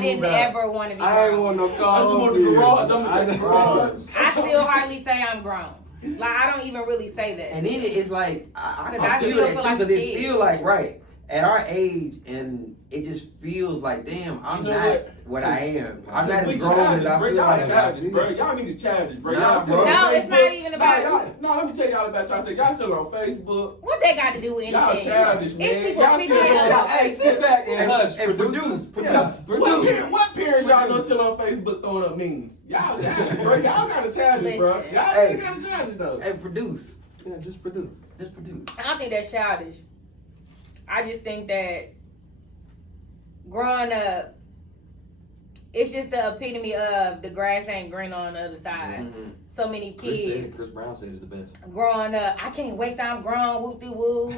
didn't ever want to be I ain't grown. want no car. I just want the garage. I'm the garage. I still hardly say I'm grown. Like I don't even really say that. And then it's like I I feel still that feel too, like because a it kid. feel like right at our age, and it just feels like damn, I'm not what I am. I'm not as grown as I feel like. Bro, y'all niggas childish, bro. Nah, bro. No, it's not even about. No, let me tell y'all about y'all. Say y'all still on Facebook. What they got to do with Y'all anything? childish, man. It's people Y'all 50 still- years old. Hey, sit back and hush. Hey, produce. What parents y'all know still on Facebook throwing up memes? Y'all childish, bro. Y'all kind of childish, bro. Listen. Y'all kind of childish though. Hey, produce. Yeah, just produce. I don't think that's childish. I just think that growing up, it's just the epitome of the grass ain't green on the other side. So many kids. Chris Brown said it's the best. Growing up, I can't wait till I'm grown. Whoop de woo.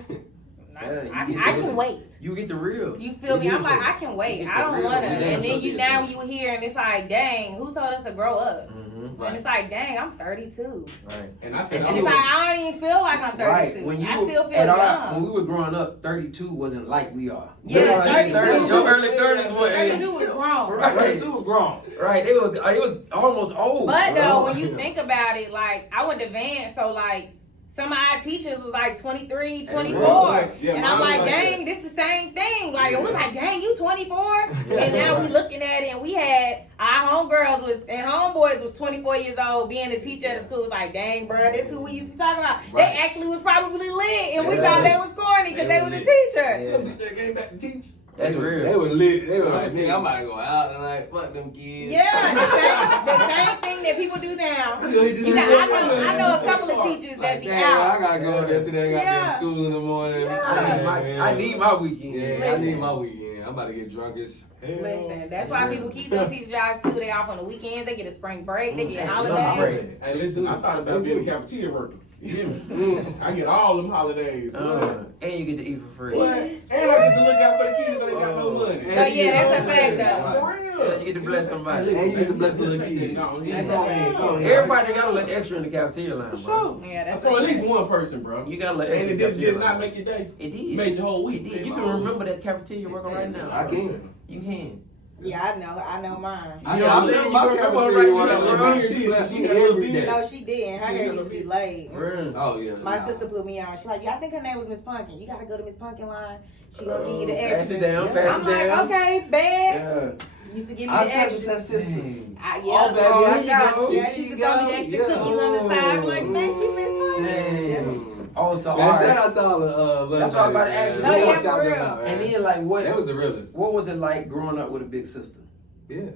I can wait. You get the real. You feel me? I'm like, I can wait. I don't wanna. And then you now you hear and it's like, dang, who told us to grow up? And it's like, dang, I'm 32. Right. And I said, And it's like, I don't even feel like I'm 32. Right. When I still feel young. When we were growing up, 32 wasn't like we are. Yeah, 32. Your early 30s was 32 was grown. Right. 32 was grown. Right. It was almost old. But though, when you think about it, like I went to Vance, so like some of our teachers was like 23, 24. Yeah, and I'm like, like dang, this the same thing. Like, and we was like, dang, you 24? And now we looking at it, and we had our homegirls and homeboys was 24 years old, being a teacher at the school. Was like, dang, bro, this who we used to be talking about. They actually was probably lit, and we thought they was corny because they was a teacher. Little bitch that came back to teach. That's real. They were lit. They were like, nigga, I might go out and like, fuck them kids. Yeah, the same thing that people do now. I know a couple of teachers that be out. I gotta go there today. I got to school in the morning. I need my weekend. Yeah, I need my weekend. I'm about to get drunk as hell. Listen, that's why people keep those teacher jobs too. They off on the weekends. They get a spring break. They get Summer holidays. break. Hey, listen, I thought about being a cafeteria worker. You hear me? I get all them holidays. And you get to eat for free. What? And I get to look out for the kids that ain't got no money. So yeah, that's a fact though. For real. Yeah, you get to bless somebody. And you get to bless the little kids. No, That's a fact. Everybody got a little extra in the cafeteria line, bro. Sure. Yeah, that's For a at least fact. one person, bro. You got a little And extra. it in the cafeteria did not line. make your day. It did. Made your whole week. It did. You can remember that cafeteria working right now. I can. You can. Yeah, I know mine. You know what I'm saying? You can remember her right now, bro. She got a little bit. No, she didn't. Her hair used to be laid. Oh yeah. My sister put me on. She's like, yeah, I think her name was Miss Pumpkin. You gotta go to Miss Pumpkin line. She gonna give you the Pass extra. it down, I'm pass it like, down. okay, bad. Yeah. Used to give me the I said extra. to sister. Dang. Yeah. Oh baby, I got you. Yeah, she used to throw me the extra cookies on the side. I'm like, thank you, Miss Pumpkin. Damn. Oh, so Man, all shout right. out to all the That's what I'm about to ask you. Oh, yeah, Shout for them real. out, man. And then, like, That was the realest. what was it like growing up with a big sister? Yeah.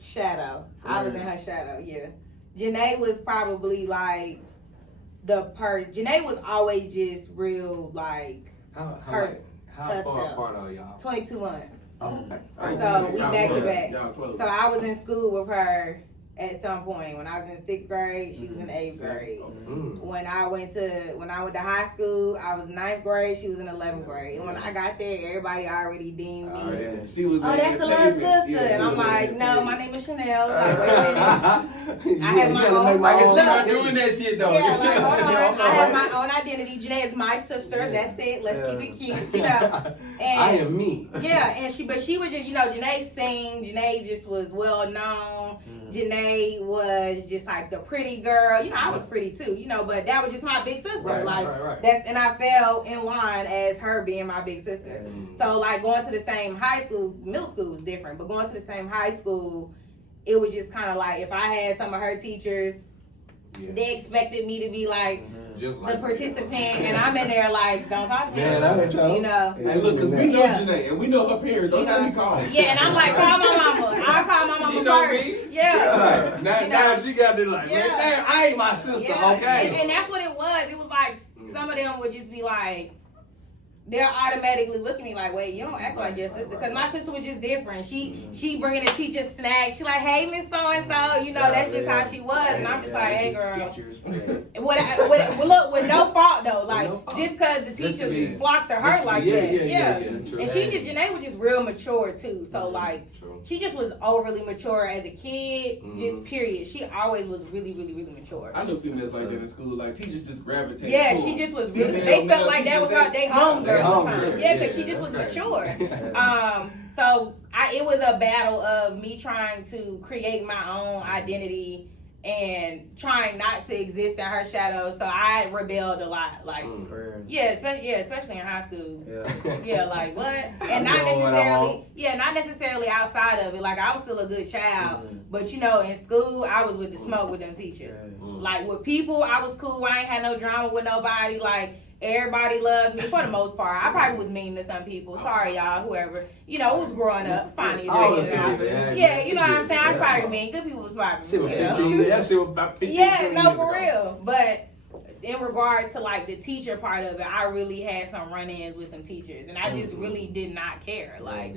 Shadow. I was in her shadow, yeah. Janae was probably like the person. Janae was always just real, like, How Her- far herself. apart are y'all? 22 months. Oh, okay. So we back to back. Y'all close. So I was in school with her at some point. When I was in 6th grade, she was in 8th grade. Mm. When I went to high school, I was 9th grade, she was in 11th grade. And when I got there, everybody already deemed me. Oh, yeah. She was Oh, that's the little sister. And I'm like, no, my name is Chanel. Like, wait a minute. I have my own. I can Look, see her doing that shit, though. yeah, like, hold on. I have my own identity. Janae is my sister. That's it. Let's keep it cute, you know. And I am me. yeah, and she was just, you know, Janae sang. Janae just was well known. Janae was just like the pretty girl. You know, I was pretty too, you know, but that was just my big sister. Right, like right. that's, and I fell in line as her being my big sister. So like going to the same high school, middle school was different, but going to the same high school, it was just kind of like if I had some of her teachers, they expected me to be like Just the like participant, and I'm in there like, don't talk to me. Man, I ain't trying. You know. Hey, look, because we know Yeah. Janae, and we know her parents. Don't let me call her. Yeah, and I'm like, call my mama. I'll call my mama She know first. me. Yeah. Now, You know. now she got to like, Yeah. man, damn, I ain't my sister, Yeah. okay? And that's what it was. It was like some of them would just be like, they'll automatically look at me like, wait, you don't act like your sister. Because my sister was just different. She bringing the teacher snacks. She like, hey, Miss So-and-so. You know, that's just how she was. And I'm just like, hey, girl. Look, with no fault, though. Like, just because the teachers flocked to her like that. Yeah. True. And Janae was just real mature, too. So, like, she just was overly mature as a kid. Just period. She always was really, really, really mature. I know females like that in school. Like, teachers just gravitate. Yeah, to she them. just was really. Female- They felt male like that was her. teachers, They home girl. home or something. girl. Yeah, because she Yeah, just was that's mature. right. So it was a battle of me trying to create my own identity and trying not to exist in her shadow. So I rebelled a lot. Like, especially in high school. Yeah, like what? And not doing what I want. necessarily outside of it. Like I was still a good child, but you know, in school I was with the smoke with them teachers. Like with people, I was cool. I ain't had no drama with nobody. Like everybody loved me for the most part. I probably was mean to some people. Sorry, y'all, whoever. You know, it was growing up. Funny. All those Yeah, people, you know what I'm saying? I was probably mean. Good people was probably Shit was mean. You know? 15. That shit was about 15. Yeah, 20 no, years for ago. real. But in regards to like the teacher part of it, I really had some run-ins with some teachers, and I just really did not care. Like,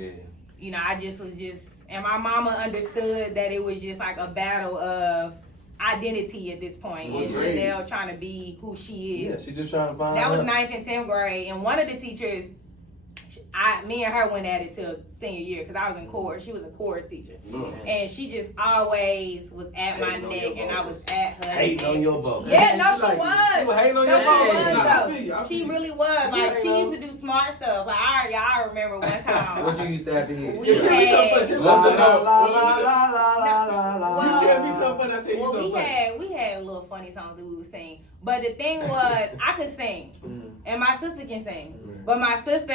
you know, I just was just, and my mama understood that it was just like a battle of identity at this point, and Chanel trying to be who she Yeah, is. she just trying to find That was out. 9th and 10th grade, and one of the teachers, me and her went at it till senior year because I was in chorus. She was a chorus teacher, and she just always was at my Hating on neck, your and I was vocals. at her Hating neck. on your vocal. Yeah, no, She she like- was. She was hating on No, your she vocal. was I though. feel you. She really was. Like she used to do smart stuff. Like I remember one time. What you used to have to hear? We You tell me had- something. La la la la You la la la la. tell me something, I tell you Well, something. we had little funny songs that we would sing. But the thing was, I could sing, and my sister can sing. But my sister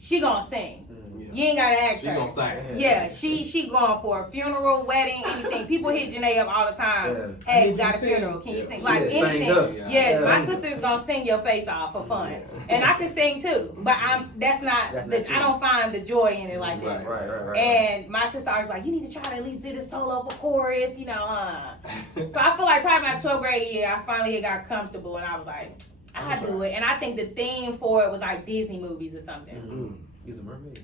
she gonna sing. You ain't gotta ask She her. gonna sing. Yeah, she going for a funeral, wedding, anything. People hit Janae up all the time. Yeah. Hey, we got a funeral. Can you sing? Like Yeah, sang anything. up. Yes, Yeah. my sister's gonna sing your face off for fun, and I can sing too. But That's not I don't find the joy in it like that. Right. And my sister always like, you need to try to at least do the solo for chorus, you know. So I feel like probably my 12th grade year, I finally got comfortable, and I was like, I'll do it. And I think the theme for it was like Disney movies or something. He's a mermaid.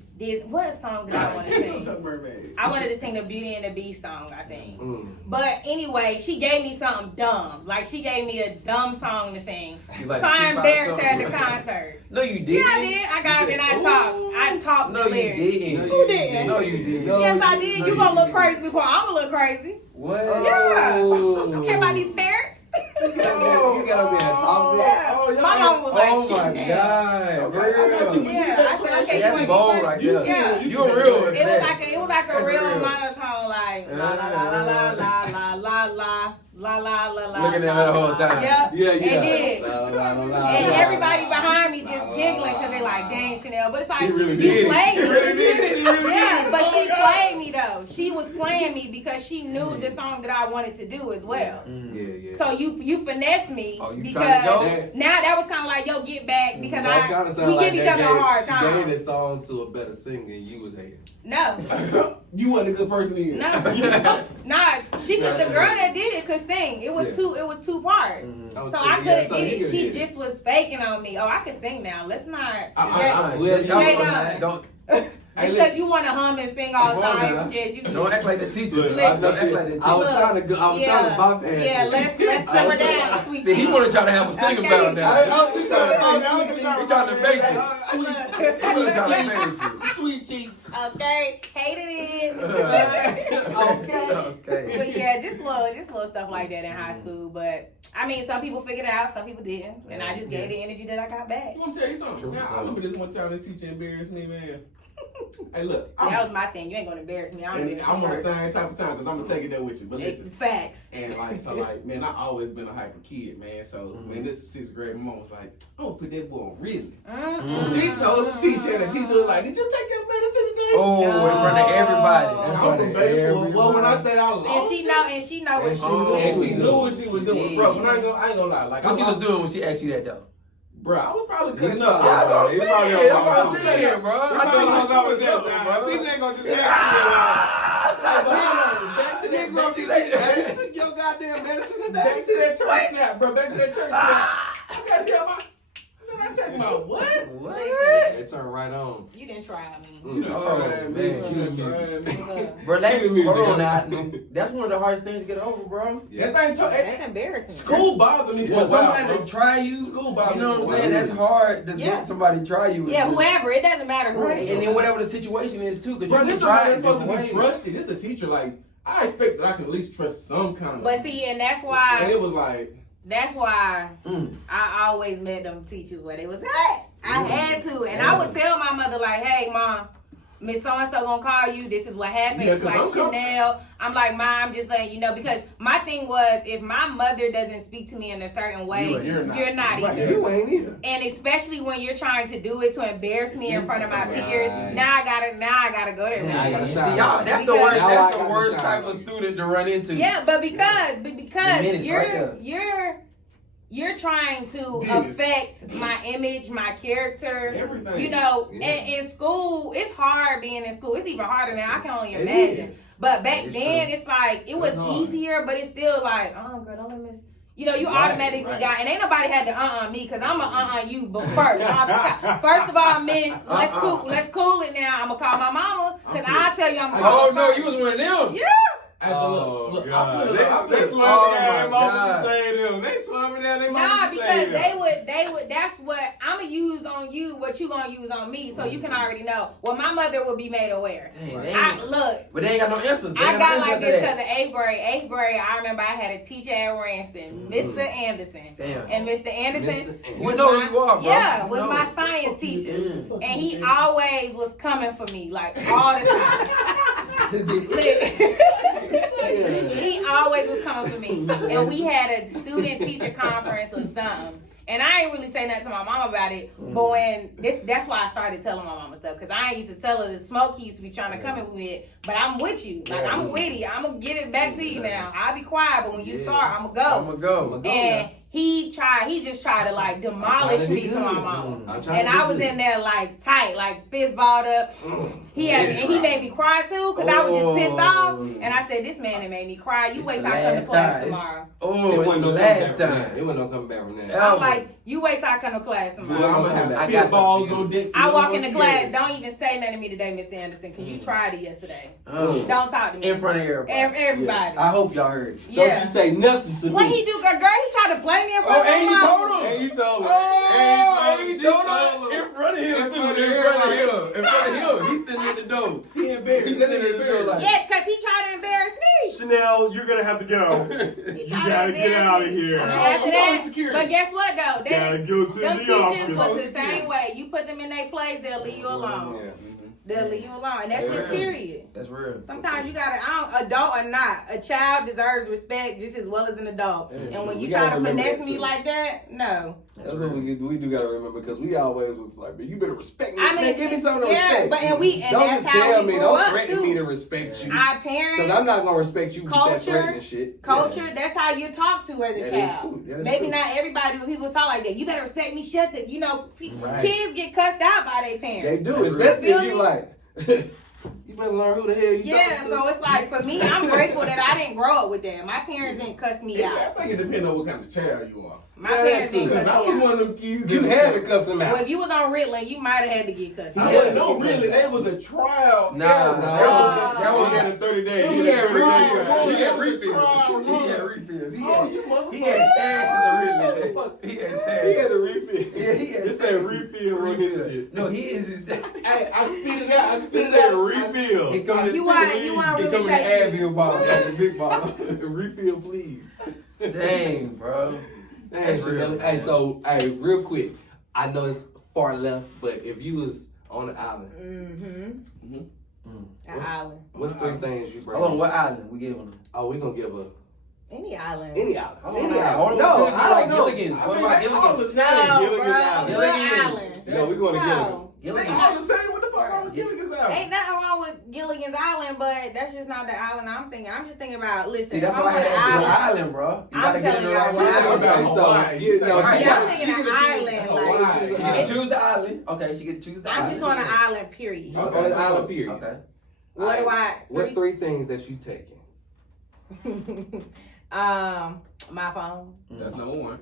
What song did I want to What's sing? up, mermaid? I wanted to sing the Beauty and the Beast song, I think. Mm. But anyway, she gave me something dumb. Like, she gave me a dumb song to sing. You like So I'm Tupac embarrassed song? at the concert. No, you didn't. Yeah, I did. I got up and I talked. I talked No, the you lyrics. didn't. Who didn't? No, you didn't. No, Yes, I did. no, You gonna you look crazy before I'm gonna look crazy. What? Yeah. Oh. I don't care about these parents. You gotta be a top Yeah. My mom was like, Oh my shit. God, Okay, I got you. girl. Yeah, I said, okay, you That's want bold to right be there. Yeah. You a real one. It was like a That's real real. monotone, like la la la la la la la la la la la la. Looking at her the whole time. Yep. Yeah, It did. And everybody behind me just giggling because they like, dang, Chanel. But it's like, She really you did it. played She me. really did it. She really Yeah, did it. but she played me though. She was playing me because she knew the song that I wanted to do as well. Yeah. So you finesse me Oh, you because trying to now that was kind of like, yo, get back because So it kinda sound we like give each they other a hard She gave time. this song to a better singer and you was hating. No, You wasn't a good person either. no, nah. She could. The girl that did it could sing. It was Yeah. two. It was two parts. was So tripping. I could Yeah, have so did you it. could've She did it. just was faking on me. Oh, I can sing now. Let's not. Don't It's because you want to hum and sing all the time. Just you. don't act like the teacher. Listen, Don't act like the teacher. I was trying to go. I was trying to bypass Yeah, it. let's simmer down, sweet See, he cheeks. want to try to have a singing Okay. battle now. We He trying to fake it. He want to try to fake it. Sweet cheeks. Okay, hated it. Okay. But yeah, just little stuff like that in high school. But I mean, some people figured it out, some people didn't, and I just gave the energy that I got back. You want to tell you something? True. I remember this one time this teacher embarrassed me, man. Hey, look. See, that was my thing. You ain't gonna embarrass me. I'm on the same type of time because I'm gonna take it there with you. But listen. It's facts. And like, man, I always been a hyper kid, man. So when this was 6th grade, my mom was like, I'm gonna put that boy on really. She told the teacher, and the teacher was like, did you take your medicine today? Oh, in front of everybody. No. And I'm from baseball. Well, when I say I lost And she know what she and she knew. knew what she was doing, bro. But I ain't gonna lie. Like, What you I was doing when she asked you that though? bro, I was probably cutting No, up. yeah, Bro. he probably Yeah, that's what I'm saying, bro. I thought thought you was always something, there, bro. Teacher ain't gonna just Back to that, bro. You took your goddamn medicine today. Back to that church snap, bro. Back to that church snap. I gotta tell my. Man, I talking about what? What? They turn right on. You didn't try me. You done Oh, tried me. man. You done tried me. Bro, that's Give me music, hold on huh? now. That's one of the hardest things to get over, bro. That thing, That's embarrassing. school bothered me for For a while, somebody bro. to try you, School you bothered know me what for I'm a saying? while. That's hard to Yeah. let somebody try you. Yeah, whoever. It doesn't matter who Right, it and is. then whatever the situation is too, because Bro, you this can is try how it they're supposed to be different ways. trusted. This is a teacher, like, I expect that I can at least trust some kind of. But see, and that's and why it was like, I always met them teachers where they was at. I had to, and I would tell my mother like, "Hey, mom, Miss So and So gonna call you. This is what happened." Yeah, She's 'cause like, I'm coming. Chanel. I'm like, Mom, I'm just letting you know, because my thing was, if my mother doesn't speak to me in a certain way, You're not. not Right, either. you ain't either. And especially when you're trying to do it to embarrass me in front of my peers, Right. now I gotta go there. I gotta See, shine. y'all, that's the Because- worst. Now I That's the gotta worst shine type on of you. student to run into. Yeah, but because The minutes right you're trying to Dennis. affect my image, my character. everything. You know, Yeah. and in school, it's hard being in school. It's even harder now. I can only It imagine. is. But back It's then, true. it's like, it was It's hard. easier, but it's still like, oh, girl, don't let me miss. You know, you Right, automatically right. got, and ain't nobody had to me, because I'm a you, but first. First of all, miss, let's cool it now. I'm going to call my mama, because I'll tell you I'm going to call Oh her no, first. you was one of them. Yeah. Hey, but look, I feel it. They swam Oh, me down. They my mama God. to say them. They swam me down. They mama Nah, to say because them. they would, that's what, I'm going to use on you, what you going to use on me, so you can already know. Well, my mother would be made aware. Dang, they I, ain't- look, but they ain't got no answers. They I ain't got no like answers this after because of 8th grade. 8th grade, I remember I had a teacher at Ranson, Mr. Anderson. Damn. And Mr. Anderson Mr. Anderson. You know who you are, bro. Yeah, You was know. my science teacher. Mm. And he always was coming for me, like all the time. He always was coming for me. And we had a student teacher conference or something. And I ain't really say nothing to my mom about it. But when that's why I started telling my mama stuff. Because I ain't used to tell her the smoke he used to be trying to come in with. But I'm with you. Like, I'm with you. I'm going to get it back to you now. I'll be quiet, but when you start, I'm going to go. I'ma go. And he just tried to like demolish me to my mom. And I was in there like tight, like fist balled up. He made me cry too, because I was just pissed off. And I said, this man that made me cry. You wait till I come to class tomorrow. It wasn't no last time. It wasn't no coming back from that. I'm like, you wait till I come to class tomorrow. Well, I'm gonna have spitballs on deck. I walk into class, don't even say nothing to me today, Mr. Anderson, because you tried it yesterday. Don't talk to me. In front of everybody. Everybody. I hope y'all heard. Yeah. Don't you say nothing to me. What he do, girl? He tried to play me in front of and my you mom. told him. And you told him. He told him. In front of him, too. In front of him. He's standing at the door. He embarrassed. He's standing at the door like. Yeah, because he tried to embarrass me. Chanel, you're gonna have to go. You gotta get out of here. After that, but guess what though? Gotta go to them the teachers office. was the same way. You put them in their place, they'll leave you alone. They'll leave you alone, and that's just period. That's real. Sometimes you gotta, adult or not, a child deserves respect just as well as an adult. And when you try to finesse me like that, no. That's what we do gotta remember, because we always was like, man, you better respect me. I mean, give me something to respect. But don't that's just how tell we me, grew don't up threaten too. me to respect you. Our parents, Because I'm not gonna respect you with that culture, threatening shit. that's how you talk to as a That is child. true. That is Maybe true. not everybody, but people talk like that. You better respect me, shut the, kids get cussed out by their parents. They do, especially if Feel you me? like, you better learn who the hell you Yeah, talking to. so it's like, for me, I'm grateful that I didn't grow up with that. My parents didn't cuss me I out. think it depends on what kind of child you are. My Yeah, parents that too. didn't Because cuss I me was out. one of them kids. You had to cuss them Well, out. if you was on Ritalin, you might have had to get cussed out. I wasn't no really. That was a trial. Nah, That was in a 30 days. He had refills. He had refills. He had stash in the real. He had stash. He had a refill. Yeah, he had It said refill on his shit. No, he is. Hey, I spit it out. It said refill. He comes You want He really comes in the take Advil bottle. That's the big bottle. Refill, please. Dang, bro. Hey, real quick. I know it's far left, but if you was on the island, An island. what's 3 things you bring? Hold on, what island we giving him? Oh, we gonna give a Any island. any island. Hold on, Any island. no, I don't know. Gilligan's. What about Gilligan's? No, Gilligan's bro. Island. What Gilligan's. island? No, we going to No. They Gilligan's. all the same. What the fuck wrong with Gilligan's Island? Ain't nothing wrong with Gilligan's Island, but that's just not the island I'm thinking. I'm just thinking about, listen, See, that's if I'm why I on had an to ask you what island, island, bro. You I'm gotta get in the telling right y'all one. what Okay, so I'm thinking an island. Like, She get to choose the island. Okay, she get to choose the island. I'm just on an island, period. On the island, period. Okay. What do I? What's 3 things that you taking? My phone. That's number 1.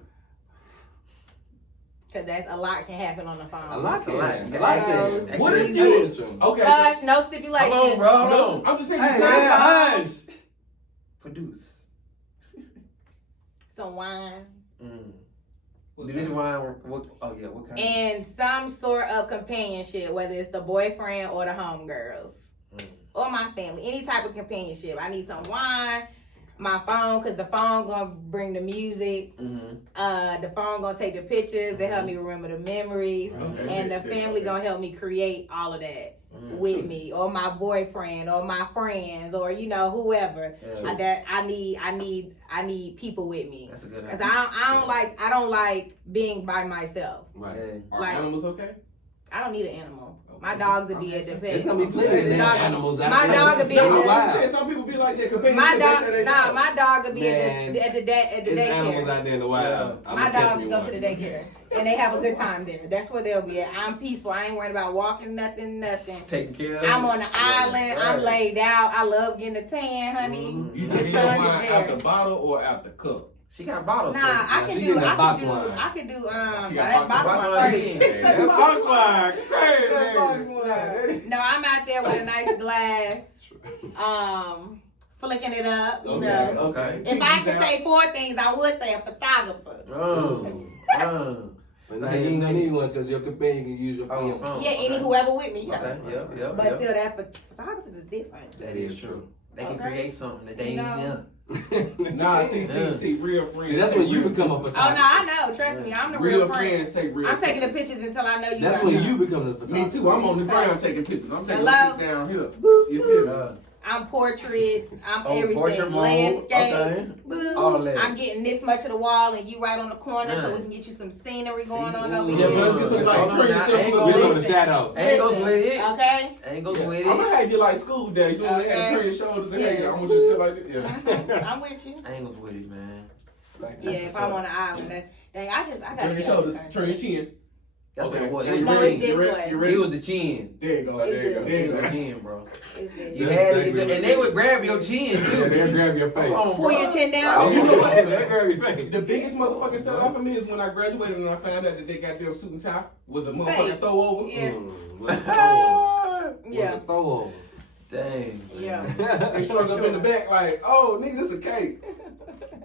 Cause that's a lot can happen on the phone. A lot. Access. What is Access. you? Okay. Hush, no stipulations. Hold on, bro. Hold on. I'm just saying. Hey, besides man, the hush. house, Produce. Some wine. Do this wine? What? Oh yeah. What kind? And some sort of companionship, whether it's the boyfriend or the homegirls. Or my family. Any type of companionship. I need some wine. My phone, because the phone gonna bring the music. The phone gonna take the pictures. They help me remember the memories. And the family gonna help me create all of that with me, or my boyfriend, or my friends, or whoever. I need people with me. That's a good Cause idea. I don't like being by myself. Right. Are Like- animals okay? I don't need an animal. My dogs would be at the There's pet. gonna be plenty of The dog- animals out my there. dog would be No, at I'm the just saying some people be like that. my dog. My dog would be Man, at the There's animals daycare. out there in the wild. I'm My gonna catch dogs me go one. to the daycare, and they have a good time there. That's where they'll be at. I'm peaceful. I ain't worried about walking nothing. Taking care of. I'm it. on the island. I'm Right. laid out. I love getting a tan, honey. You The drink sun your is wine out there. the bottle or out the cup? She got bottles. Nah, I she can getting do. that box wine. I could do. She got That box box wine. wine. crazy. That box wine, crazy. No, I'm out there with a nice glass, flicking it up. You know. Okay. If I could say 4 things, I would say a photographer. But now you ain't gonna need one because your companion can use your Oh, phone. your phone. Yeah, any whoever with me. Yeah. Okay. Yep. But still, that photographers is different. That is true. They can Okay. create something that they ain't No. done. Nah, see, real friends. See, that's when you become a Oh no, photographer. I know. Trust me, I'm the Real real friend. friends take real. I'm taking the pictures. pictures until I know you. That's got when them. you become the photographer. Me too. I'm on the ground taking pictures. I'm taking Hello? pictures down here. Boop, You boop. feel me? I'm portrait. I'm Oh, everything. portrait mode. Landscape. Okay. Boop. All that. I'm getting this much of the wall and you right on the corner, so Nice. we can get you some scenery going on Ooh. over Yeah, here. but let's get some That's like all turn I'm yourself not- a ain't little This bit. on the shadow. Angles with it. Okay. Angles with I'm it. gonna have you like school days. You know, they had to Okay. turn your shoulders and hey, Yes. I want you to sit like this. Yeah. I'm with you. Angles with it, man. Yeah, if I'm on an island, that's dang. I gotta Turn your get shoulders, out turn your chin. That's Okay. what it was. No, It was No, the it's chin. this way. You ready? It was the chin. There you go. There you go. There It you was go. the chin, bro. It's this. You had it, and they would grab your chin Yeah, too. they'll grab your face. Come on, Pull bro. your chin Oh, down. you know what? They'll grab your face. The biggest motherfucking set off for me is when I graduated and I found out that they got their suit and tie was a motherfucking Fake. throw over. Yeah. Yeah. Throw over. Dang. Yeah. They struck up in the back like, oh, nigga, this a cake.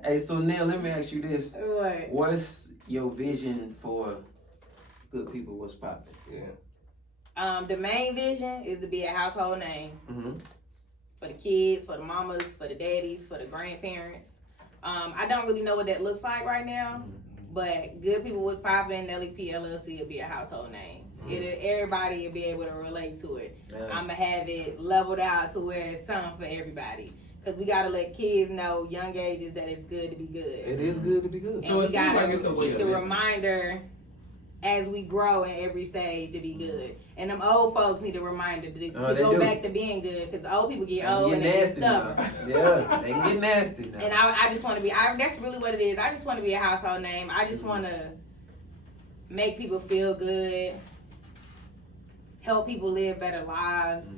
Hey, so now let me ask you this: What? what's your vision for Good People? What's poppin'? Yeah. The main vision is to be a household name Mm-hmm. for the kids, for the mamas, for the daddies, for the grandparents. I don't really know what that looks like right now, but Good People was popping. Nelly P LLC will be a household name. Everybody will be able to relate to it. Yeah. I'm gonna have it leveled out to where it's something for everybody. Cause we gotta let kids know, young ages, that it's good to be good. It is good to be good. And So we it seems gotta like it's a way keep to the live. reminder as we grow in every stage to be good. And them old folks need a reminder to They go do. back to being good. Cause old people get old They and get they get nasty now. stubborn. Yeah, they can get nasty now. And I just want to be, that's really what it is. I just want to be a household name. I just want to make people feel good, help people live better lives,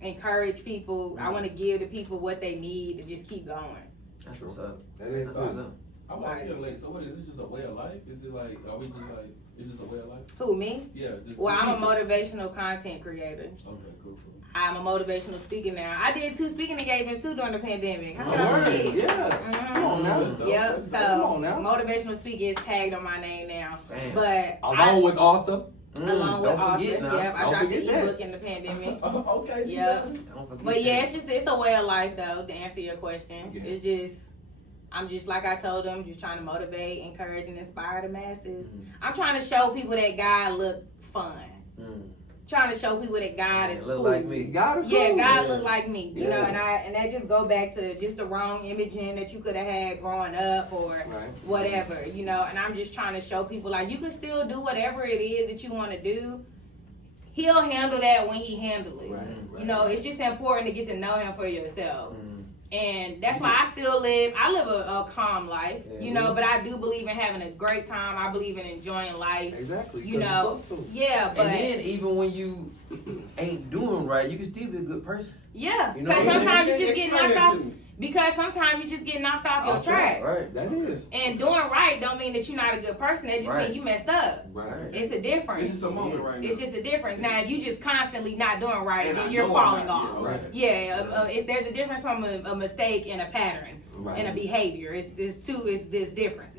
encourage people. I want to give the people what they need to just keep going. That's what's up. That is That's what's something. up. I want to like, so what is it? Just a way of life? Is it like, are we just like, it's just a way of life? Who, me? Yeah. Just Well, I'm a motivational content creator. Okay, cool. I'm a motivational speaker now. I did 2 speaking engagements too during the pandemic. How Oh, can I word. forget? Yeah. Mhm. Come on now. That's Yep. dope. So Come on now. motivational speaker is tagged on my name now. Damn. But Along with author. along with don't author, forget now. yep, I Don't dropped the forget that. ebook in the pandemic. Okay. Yep. Don't forget But yeah, that. it's a way of life though. To answer your question, Yeah. it's just. I'm just like I told them, just trying to motivate, encourage, and inspire the masses. I'm trying to show people that God look fun. Trying to show people that God is look cool. like me. God is Yeah, cool. God look like me, you Yeah. know, and that just go back to just the wrong imaging that you could have had growing up or Right. whatever, you know. And I'm just trying to show people like you can still do whatever it is that you want to do. He'll handle that when he handles it. Right. You know, it's just important to get to know him for yourself. Mm. And that's why I live a calm life, you know, but I do believe in having a great time. I believe in enjoying life. Exactly. You 'cause know, you're supposed to. yeah, but And then even when you ain't doing right, you can still be a good person. yeah, You know because what I mean? sometimes you just get knocked off. Right. Because sometimes you just get knocked off your track. Right. That is. And doing right don't mean that you're not a good person. It just Right. means you messed up. Right. It's a It's difference. just a moment right now. It's just a difference. Now, if you just constantly not doing right, And then I you're know I'm falling not, off. yeah, right. Yeah, if there's a difference from a mistake and a pattern Right. and a behavior. It's there's differences.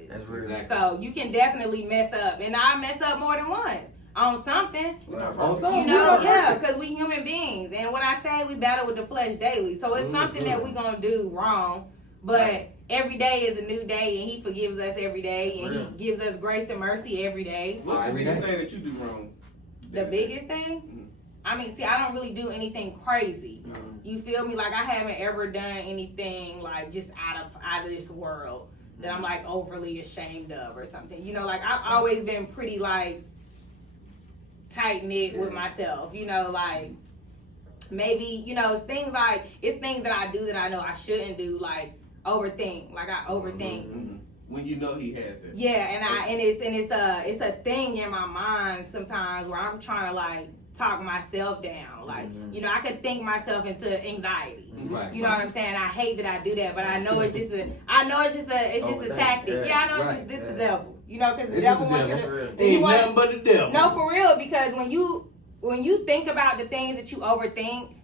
That's real. Exactly. So you can definitely mess up, and I mess up more than once on something. On something. You know, yeah, because we human beings, and what I say, we battle with the flesh daily. So it's something that we gonna do wrong, but every day is a new day, and He forgives us every day, and He gives us grace and mercy every day. What's the Every biggest day. thing that you do wrong? The biggest thing, I mean, see, I don't really do anything crazy. You feel me? Like I haven't ever done anything like just out of this world that I'm like overly ashamed of or something. You know, like I've always been pretty like tight knit with myself. You know, like maybe it's things that I do that I know I shouldn't do. Like overthink. Like I overthink. When you know he has it. Yeah, and it's a thing in my mind sometimes where I'm trying to like talk myself down. Like, I could think myself into anxiety. Right. You know what I'm saying? I hate that I do that, but I know it's just a tactic. Yeah, I know it's just this the devil. You know, because the It's devil just wants the you devil. to. Ain't nothing but the devil. No, for real, because when you think about the things that you overthink,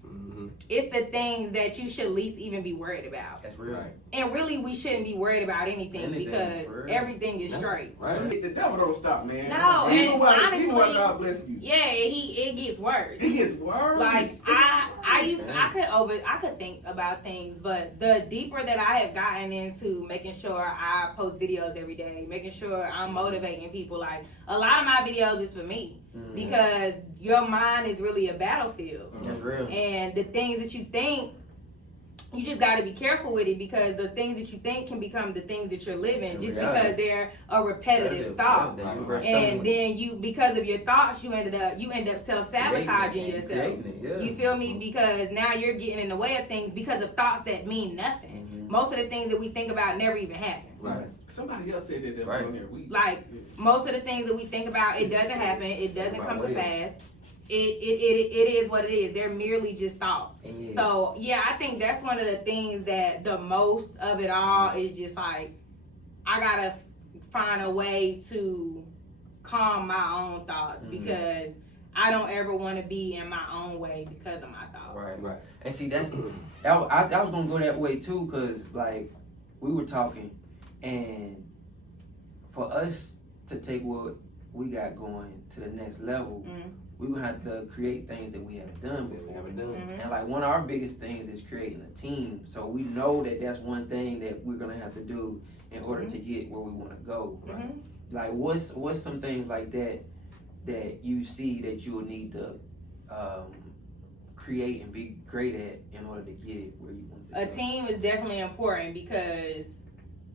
it's the things that you should least even be worried about. That's real. Right. And really, we shouldn't be worried about anything because for real. everything is straight. Right. The devil don't stop, man. No, Even and while honestly, God bless you. Yeah, it gets worse. It gets worse. Like I could think about things, but the deeper that I have gotten into making sure I post videos every day, making sure I'm motivating people, like a lot of my videos is for me because your mind is really a battlefield. That's real. And the things that you think, you just got to be careful with it because the things that you think can become the things that you're living just because they're a repetitive thought. And then because of your thoughts, you end up self-sabotaging yourself. You feel me? Because now you're getting in the way of things because of thoughts that mean nothing. most of the things that we think about never even happen. Right. Somebody else said that Right. on there. Like, most of the things that we think about, it doesn't happen. It doesn't come to pass. It is what it is. They're merely just thoughts. Yeah. So, yeah, I think that's one of the things that the most of it all is just like, I gotta find a way to calm my own thoughts because I don't ever want to be in my own way because of my thoughts. Right. And see, I was gonna go that way too, cause like we were talking, and for us to take what we got going to the next level, we're gonna have to create things that we haven't done before. And like one of our biggest things is creating a team. So we know that that's one thing that we're gonna have to do in order to get where we want to go. Right? Like what's some things like that you see that you will need to create and be great at in order to get it where you want to go? A team is definitely important because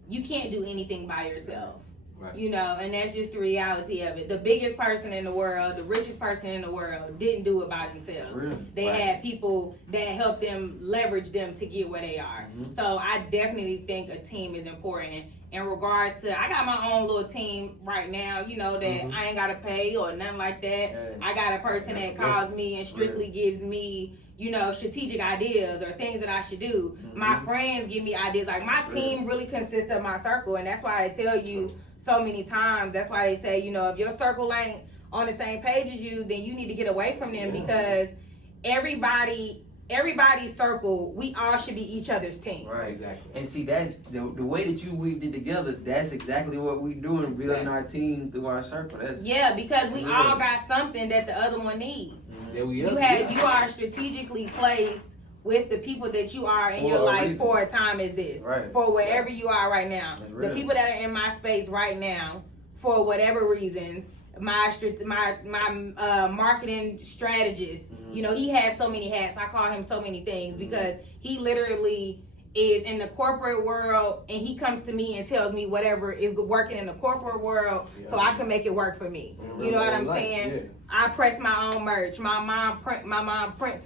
you can't do anything by yourself. Right. You know, and that's just the reality of it. The biggest person in the world, the richest person in the world, didn't do it by themselves. Really? They had people that helped them leverage them to get where they are. So I definitely think a team is important. In regards to, I got my own little team right now, you know, that I ain't got to pay or nothing like that. I got a person that calls me and strictly gives me, you know, strategic ideas or things that I should do. My friends give me ideas. Like, my team really consists of my circle, and that's why I tell you so many times, that's why they say, you know, if your circle ain't on the same page as you, then you need to get away from them because everybody's circle, we all should be each other's team. Right, exactly. And see, that's the way that you weaved it together, that's exactly what we doing, building our team through our circle. Yeah, because we all got something that the other one needs. You are strategically placed with the people that you are in your life for a time as this. Right. For wherever you are right now. The people that are in my space right now, for whatever reasons, my marketing strategist, you know, he has so many hats. I call him so many things because he literally is in the corporate world and he comes to me and tells me whatever is working in the corporate world so I can make it work for me. You know what I'm saying? I press my own merch. My mom prints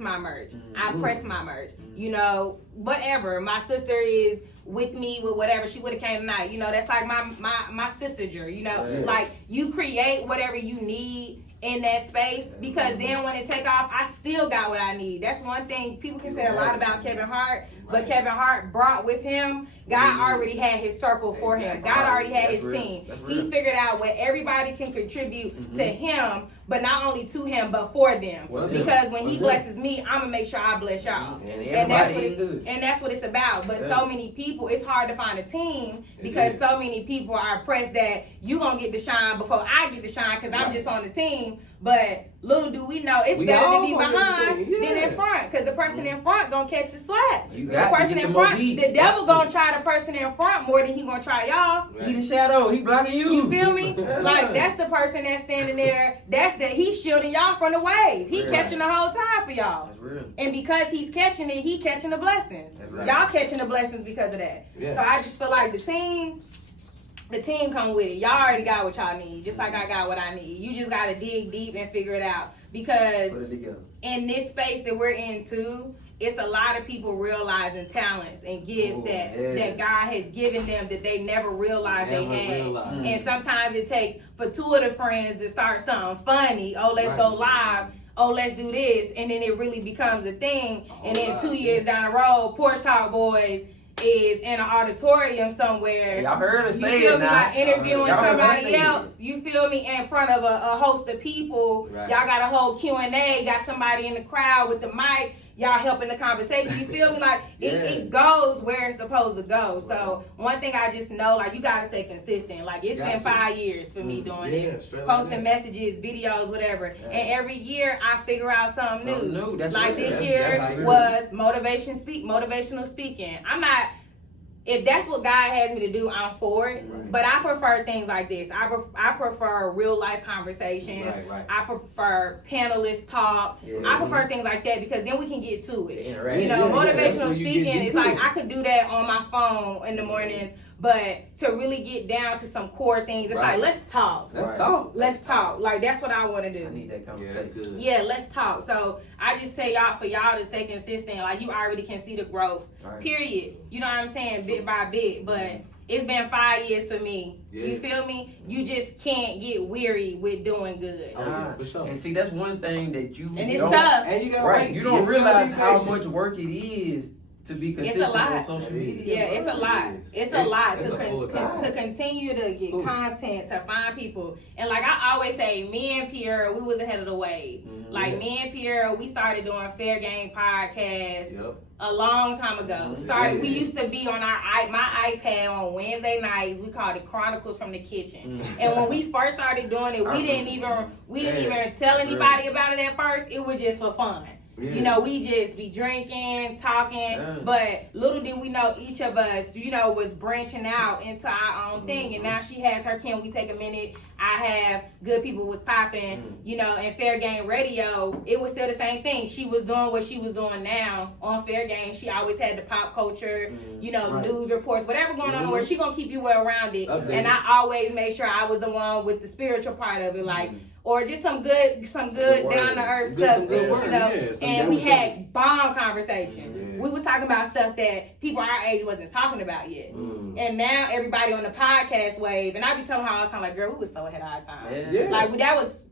my merch. I press my merch. You know, whatever. My sister is with me with whatever. She would have came tonight. You know, that's like my sister. You know, like you create whatever you need in that space because then when it take off, I still got what I need. That's one thing people can say a lot about Kevin Hart, but Kevin Hart brought with him, God already had his circle for him. God already had his team. He figured out what everybody can contribute to him, but not only to him, but for them. Because when he blesses me, I'm gonna make sure I bless y'all. And that's what it's about. But so many people, it's hard to find a team because so many people are pressed that you gonna get the shine before I get the shine because I'm just on the team. But little do we know, it's better to be behind than in front because the person in front gonna catch the slack. The person in front, the devil gonna try the person in front more than he gonna try y'all. He the shadow, he blocking you. You feel me? Like that's the person that's standing there. He's shielding y'all from the wave. He catching the whole tide for y'all. And because he's catching it, he catching the blessings. Y'all catching the blessings because of that. So I just feel like the team come with it. Y'all already got what y'all need, just like I got what I need. You just gotta dig deep and figure it out. Because in this space that we're in too, it's a lot of people realizing talents and gifts that God has given them that they never realized they had. And sometimes it takes for two of the friends to start something funny. Oh, let's go live. Oh, let's do this. And then it really becomes a thing. And then 2 years down the road, Porch Talk Boys is in an auditorium somewhere. Y'all heard us say it now. Like interviewing somebody else. You feel me? In front of a host of people. Y'all got a whole Q&A. Got somebody in the crowd with the mic. Y'all helping the conversation. You feel me? Like it goes where it's supposed to go. So one thing I just know, like you gotta stay consistent. Like it's been 5 years for me doing this, posting messages, videos, whatever. And every year I figure out something new. Like this year was motivational speaking. I'm not. If that's what God has me to do, I'm for it. But I prefer things like this. I prefer real life conversations. I prefer panelist talk. I prefer things like that because then we can get to it. You know, motivational speaking is like I could do that on my phone in the mornings But to really get down to some core things, it's like, let's talk. Let's talk. Let's talk. Like, that's what I want to do. I need that Yeah, conversation. that's good. Yeah, let's talk. So I just tell y'all, for y'all to stay consistent, like, you already can see the growth, Right. period. You know what I'm saying? Bit by bit. But it's been 5 years for me. Yeah. You feel me? You just can't get weary with doing good. Oh, yeah, for sure. And see, that's one thing that you And it's don't, tough. And you gotta right? wait. You don't gotta realize be how patient. much work it is to be It's a consistent lot. on social media. Yeah, it's a lot. It's a It- lot it's to, a full time. to continue to get Ooh. content, to find people. And like I always say, me and Pierre, we was ahead of the wave. Mhm. Like me and Pierre, we started doing Fair Game podcast Yep. a long time ago. Mhm. We used to be on my iPad on Wednesday nights. We called it Chronicles from the Kitchen. Mhm. And when we first started doing it, we didn't even tell anybody about it at first. It was just for fun. Yeah. You know, we just be drinking, talking, Yeah. but little did we know each of us, you know, was branching out into our own thing. And now she has her Can We Take a Minute? I have Good People Was Poppin', you know, and Fair Game Radio. It was still the same thing. She was doing what she was doing now on Fair Game. She always had the pop culture, you know, Right. news reports, whatever going on, where she gonna keep you well around it. Updated. And I always made sure I was the one with the spiritual part of it, like, or just some good Good down to earth Good- stuff, some good you word, know. yeah, some And we good had bomb conversation. Yeah. We were talking about stuff that people our age wasn't talking about yet. Mm. And now everybody on the podcast wave, and I be telling her all the time, like, girl, we was so ahead of our time. Yeah. Like that was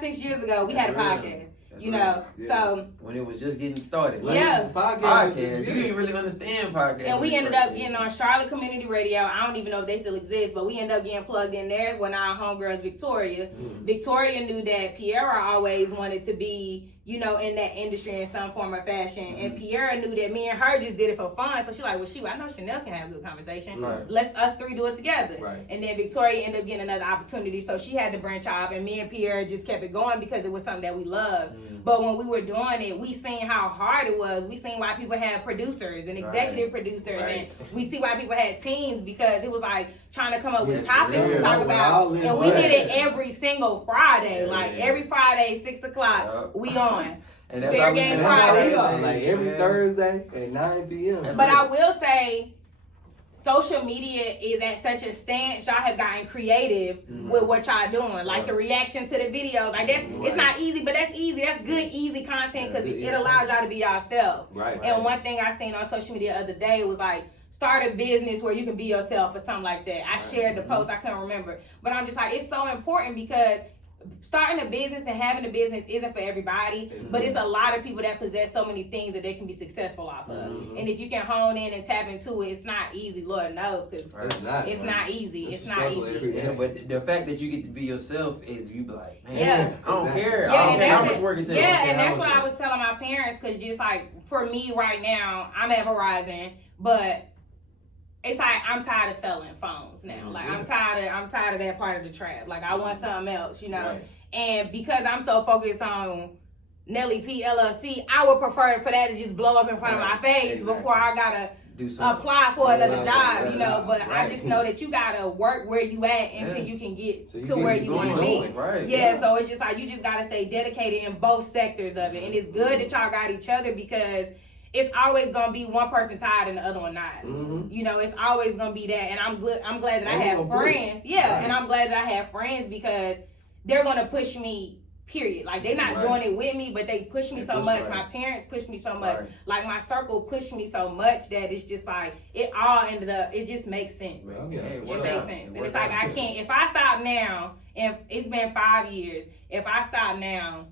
6 years ago. We had a Yeah. podcast, you know. Yeah. So When it was just getting started. Like, Yeah. Podcast. Podcast. You didn't really understand podcast. and we when ended it up first getting came. on Charlotte Community Radio. I don't even know if they still exist, but we ended up getting plugged in there when our homegirls Victoria. Victoria knew that Piera always wanted to be, you know, in that industry in some form or fashion. And Piera knew that me and her just did it for fun. So she's like, well, I know Chanel can have a good conversation. Right. Let's us three do it together. Right. And then Victoria ended up getting another opportunity. So she had to branch off, and me and Pierre just kept it going because it was something that we loved. But when we were doing it, we seen how hard it was. We seen why people had producers and executive producers. Right. And we see why people had teams because it was like trying to come up with Yes, topics to yeah. talk Well, about. all this And we way. did it every single Friday. Yeah. Like every Friday, 6 o'clock, Yep. we on. And that's Fair how we Game been That's how Friday. we are. Like every Yeah. Thursday at 9 p.m. But I will say, social media is at such a stance. Y'all have gotten creative with what y'all doing, like the reaction to the videos. Like that's it's not easy, but that's easy. That's good, easy content because it allows y'all to be yourself. Right. And one thing I seen on social media the other day was like, start a business where you can be yourself or something like that. I shared the post. I couldn't remember, but I'm just like, it's so important because starting a business and having a business isn't for everybody, but it's a lot of people that possess so many things that they can be successful off of. And if you can hone in and tap into it, it's not easy, Lord knows, because it's not easy. It's not easy. Yeah, but the fact that you get to be yourself is you be like, man, Yeah. I don't care. Yeah, I don't and care how that's much work it takes. Yeah, and how that's much what I work. was telling my parents, because just like for me right now, I'm at Verizon, but it's like I'm tired of selling phones now. Like I'm tired of that part of the trap. Like I want something else, you know. Right. And because I'm so focused on Nelly P LLC, I would prefer for that to just blow up in front of my face before I gotta Do something. apply for another job, you know. But I Right. just know that you gotta work where you at until you can get So you to get where it you want to going. be. Right. Yeah, so it's just like you just gotta stay dedicated in both sectors of it, and it's good that y'all got each other because it's always gonna be one person tired and the other one not. Mm-hmm. You know, it's always gonna be that, and I'm glad that I And we have gonna push. friends. Yeah, Right. and I'm glad that I have friends because they're gonna push me. Period. Like they're not Right. doing it with me, but they push me They so push, much. right. My parents push me so much. Right. Like my circle pushed me so much that it's just like it all ended up. It just makes sense. Well, Yeah, yeah, it It worked makes out. sense. And It it's worked like out. I can't. If I stop now, and it's been 5 years. If I stop now,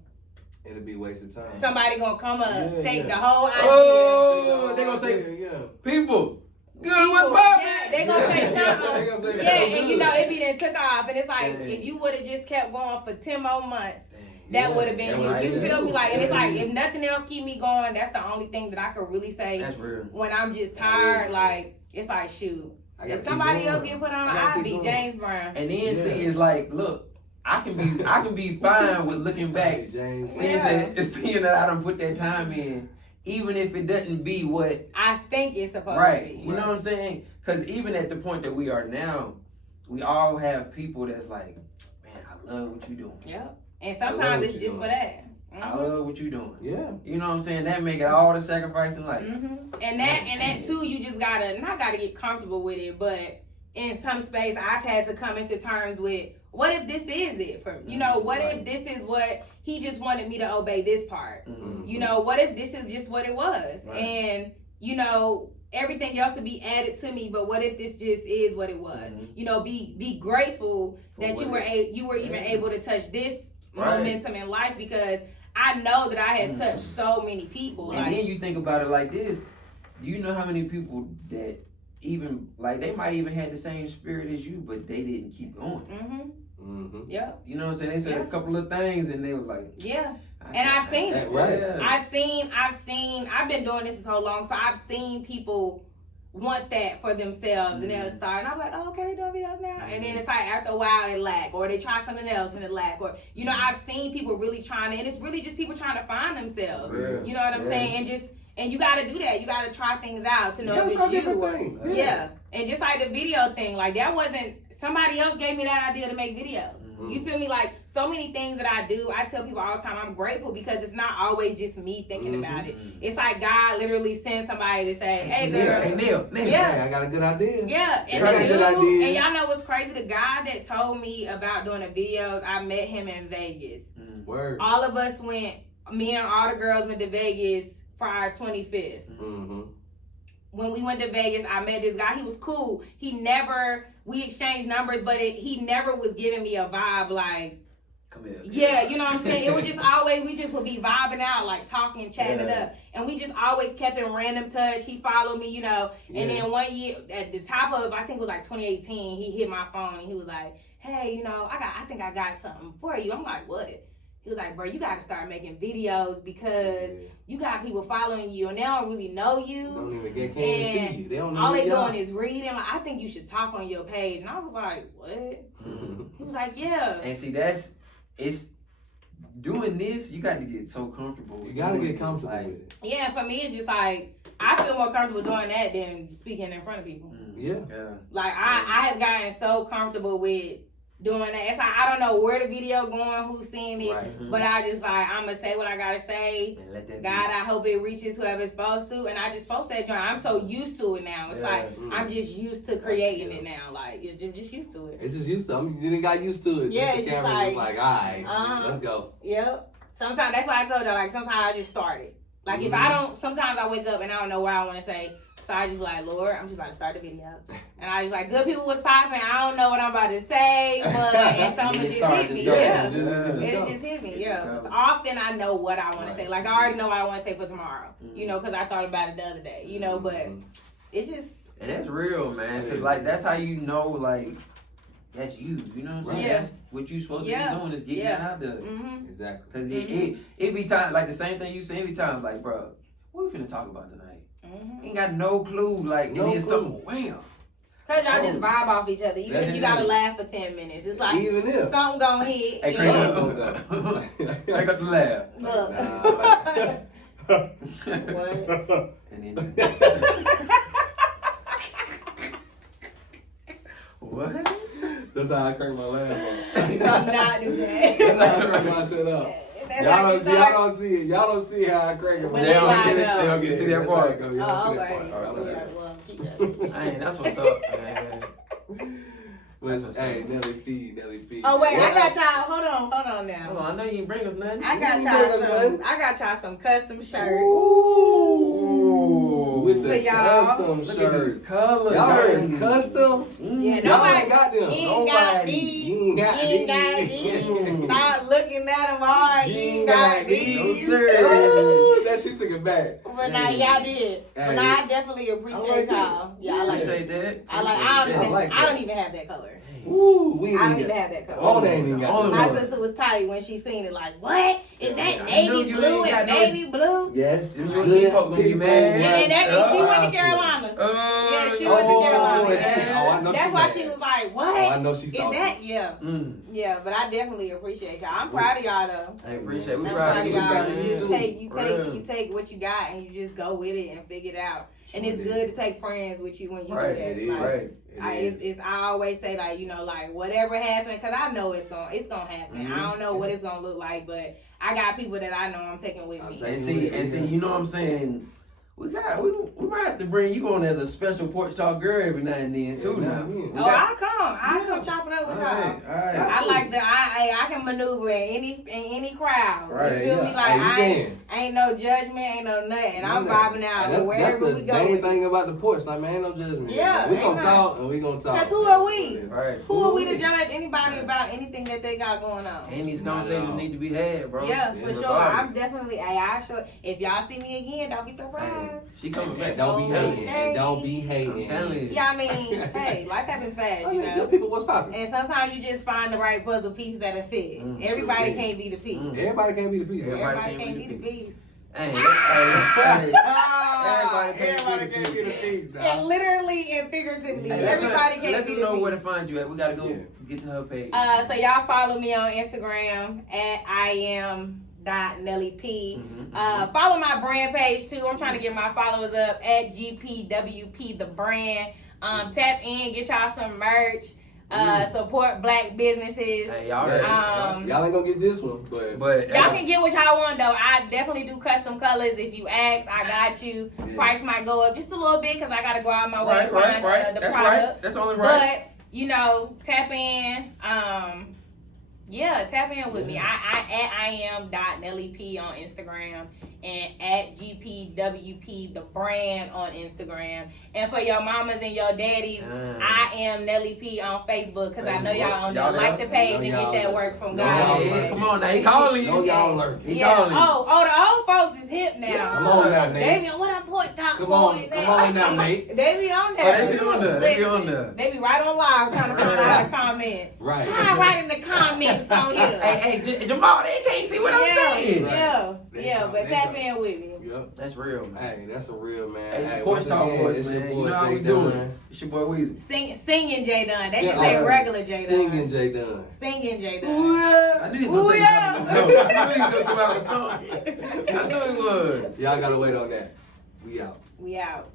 It'll be wasted time. somebody gonna come up, Yeah, take yeah. the whole idea. Oh, they gonna say, yeah. people, good, what's poppin'? Yeah, they gonna say They something. gonna say Yeah, that. and you know, if he didn't took off, and it's like Dang. if you would have just kept going for 10 more months, that Yeah, would have been that you. would've You been feel it. me? Like, and it's Yeah. like if nothing else keep me going, that's the only thing that I could really say That's real. when I'm just That tired. is. Like it's like shoot, I gotta if keep somebody going. else get put on, I gotta I'll keep be going. James Brown. And then Yeah. see, it's like, look, I can be fine with looking back, James. seeing Yeah. that I done put that time in, even if it doesn't be what I think it's supposed right. to be. You know what I'm saying? Because even at the point that we are now, we all have people that's like, man, I love what you doing. Yep. And I love sometimes what it's you're just doing. for that. I love what you doing. Yeah. You know what I'm saying? That make it all the sacrifice in life. And that too, you just gotta get comfortable with it, but in some space I've had to come into terms with, what if this is it for me? You know, what if this is what he just wanted me to obey this part? You know, what if this is just what it was? And, you know, everything else would be added to me, but what if this just is what it was? You know, be grateful that you were even able to touch this momentum in life, because I know that I had touched so many people. And then you think about it like this. Do you know how many people that even, like, they might even had the same spirit as you, but they didn't keep going? Yeah. You know what I'm saying? They said a couple of things and they was like, yeah. And I've seen it. Right. I've been doing this so long, so I've seen people want that for themselves, and they'll start, and I'm like, oh, okay, they doing videos now, and then it's like after a while it lack, or they try something else and it lack, or, you know, I've seen people really trying to, and it's really just people trying to find themselves. You know what I'm saying? And you gotta do that. You gotta try things out to know if it's you. Yeah. And just like the video thing, like that wasn't, somebody else gave me that idea to make videos. You feel me? Like, so many things that I do, I tell people all the time, I'm grateful, because it's not always just me thinking about it. It's like God literally sends somebody to say, hey girl. Hey Neil, I got a good idea. Yeah. And the dude, and y'all know what's crazy? The guy that told me about doing the videos, I met him in Vegas. Word. All of us went, me and all the girls went to Vegas for our 25th. When we went to Vegas, I met this guy. He was cool. We exchanged numbers, but he never was giving me a vibe like, come here. Yeah, you know what I'm saying? It was just always, we just would be vibing out, like talking, chatting it up. And we just always kept in random touch. He followed me, you know. And then one year, at the top of, I think it was like 2018, he hit my phone and he was like, hey, you know, I think I got something for you. I'm like, what? He was like, bro, you got to start making videos, because you got people following you and they don't really know you. Don't even can't see you. They don't know all they doing is reading. Like, I think you should talk on your page. And I was like, what? He was like, yeah. And see, it's doing this, you got to get so comfortable. You got to get comfortable with it. Yeah, for me, it's just like, I feel more comfortable doing that than speaking in front of people. Yeah. Like, I have gotten so comfortable with doing that. It's like, I don't know where the video going, who's seeing it, but I just like, I'm gonna say what I gotta say. And let that God, I hope it reaches whoever it's supposed to, and I just post that joint. I'm so used to it now. It's like, I'm just used to creating it now. Like, you're just used to it. It's just used to. I mean, you didn't got used to it. Yeah, the it's camera like, was like, all right, let's go. Yep. Sometimes, that's why I told her, like, sometimes I just started. Like, if I don't, sometimes I wake up and I don't know what I want to say. So I just like, Lord, I'm just about to start the video. And I was like, good people was popping. I don't know what I'm about to say, but and something just hit me. It just hit me. Yeah. So often I know what I want to say. Like, I already know what I want to say for tomorrow. You know, because I thought about it the other day. You know, but it just. And that's real, man. Because, like, that's how you know, like, that's you. You know what I'm saying? Yeah. That's what you supposed to be doing, is getting that out there. Exactly. Because it be time, like the same thing you say every time, like, bro, what we finna talk about tonight? Ain't got no clue, like, no clue. Something, wham. Cause y'all just vibe off each other. Even if you gotta laugh for 10 minutes. It's like, even if something gonna hit. Hey, crank up the laugh. Look. What? And then... What? That's how I crank my laugh up. Do not do that. That's how I crank my shit up. Y'all don't see it. Y'all don't see how I crank it. They don't get to see that part. Oh, okay. Well, keep that. Hey, that's what's up, man. Hey, Nelly P. Oh wait, I got y'all. Hold on now. Hold on, I know you didn't bring us nothing. I got y'all some custom shirts. Ooh, with the y'all. custom shirts. Color. Y'all heard custom? Yeah, nobody got them. You ain't got these. You ain't got these. Stop looking at them hard. You ain't got these. No, sir. Ooh, that shit took it back. But now y'all did. But now I definitely appreciate y'all. Yeah, I like appreciate that. I don't even have that color. Ooh, I don't even have that color. Oh, they ain't even got My sister was tight when she seen it. Like, what? Is that navy blue and baby blue? Yes. She gonna be mad. Yeah, and she went to Carolina. Yeah, she went to Carolina. Oh, I know that's why she was like, what? Oh, I know she Is saw that? Yeah. Yeah, but I definitely appreciate y'all. I'm proud of y'all though. I appreciate. We I'm proud proud of of you, y'all. man. You take what you got and you just go with it and figure it out. And it's good to take friends with you when you Right, do that. it is. Like, I always say like, you know, like whatever happened, cause I know it's gonna happen. I don't know what it's gonna look like, but I got people that I know I'm taking with me. And see, you know what I'm saying? We might have to bring you on as a special Porch Talk girl every now and then too. Now, I'll come chop it up with y'all. All right. I like I can maneuver in any crowd. Right, You feel me? Like ain't no judgment, ain't no nothing. I'm vibing out wherever we go. That's the main thing about the Porch. Like, man, ain't no judgment. Yeah, we gonna talk and we gonna talk. Because who are we? Right. Who are we to judge anybody about anything that they got going on? And these conversations need to be had, bro. Yeah, for sure. I'm definitely. I sure. If y'all see me again, don't be surprised. She coming back. Don't be hating. And don't be hating. I'm telling you. Yeah, I mean, hey, life happens fast, you know. Good people, what's poppin'? And sometimes you just find the right puzzle piece that'll fit. Everybody can't be the piece. Everybody can't be the piece. Everybody can't be the piece. Hey, Everybody can't be the piece. And literally and figuratively, everybody can't let be them the know piece. where to find you at. We gotta go get to her page. So y'all follow me on Instagram at IAM.NellyP. Follow my brand page too. I'm trying to get my followers up at GPWP the brand. Tap in, get y'all some merch. Support black businesses. Hey, y'all ain't gonna get this one, but y'all can get what y'all want though. I definitely do custom colors. If you ask, I got you. Price might go up just a little bit because I gotta go out my way to find the That's product. right. That's only right. But you know, tap in. Tap in with me. I am.NellyP on Instagram and at GPWP the brand on Instagram. And for your mamas and your daddies, I am Nelly P on Facebook because I know y'all on there. Like the page and get that work from God. Come on now, he calling you. No, y'all lurk. He calling you. Oh, the old folks is hip now. Come on now, Nate. They be on what I'm Porch Talk. Come on now, Nate. They be on there. They be on there. They be on there. They be right on live trying to find out how to comment. Right. Hi, right in the comments on here. Hey, Jamal, they can't see what I'm saying. Yeah, but tap in with me. Yep. That's real, man. Hey, that's a real man. Hey, Porch Talk boys, man. You know how we doing. It's your boy Weezy. Singing J Dunn. They can say regular J Dunn. Singing J Dunn. Singing J Dunn. I knew he was gonna come out with something. I knew he was. Y'all gotta wait on that. We out. We out.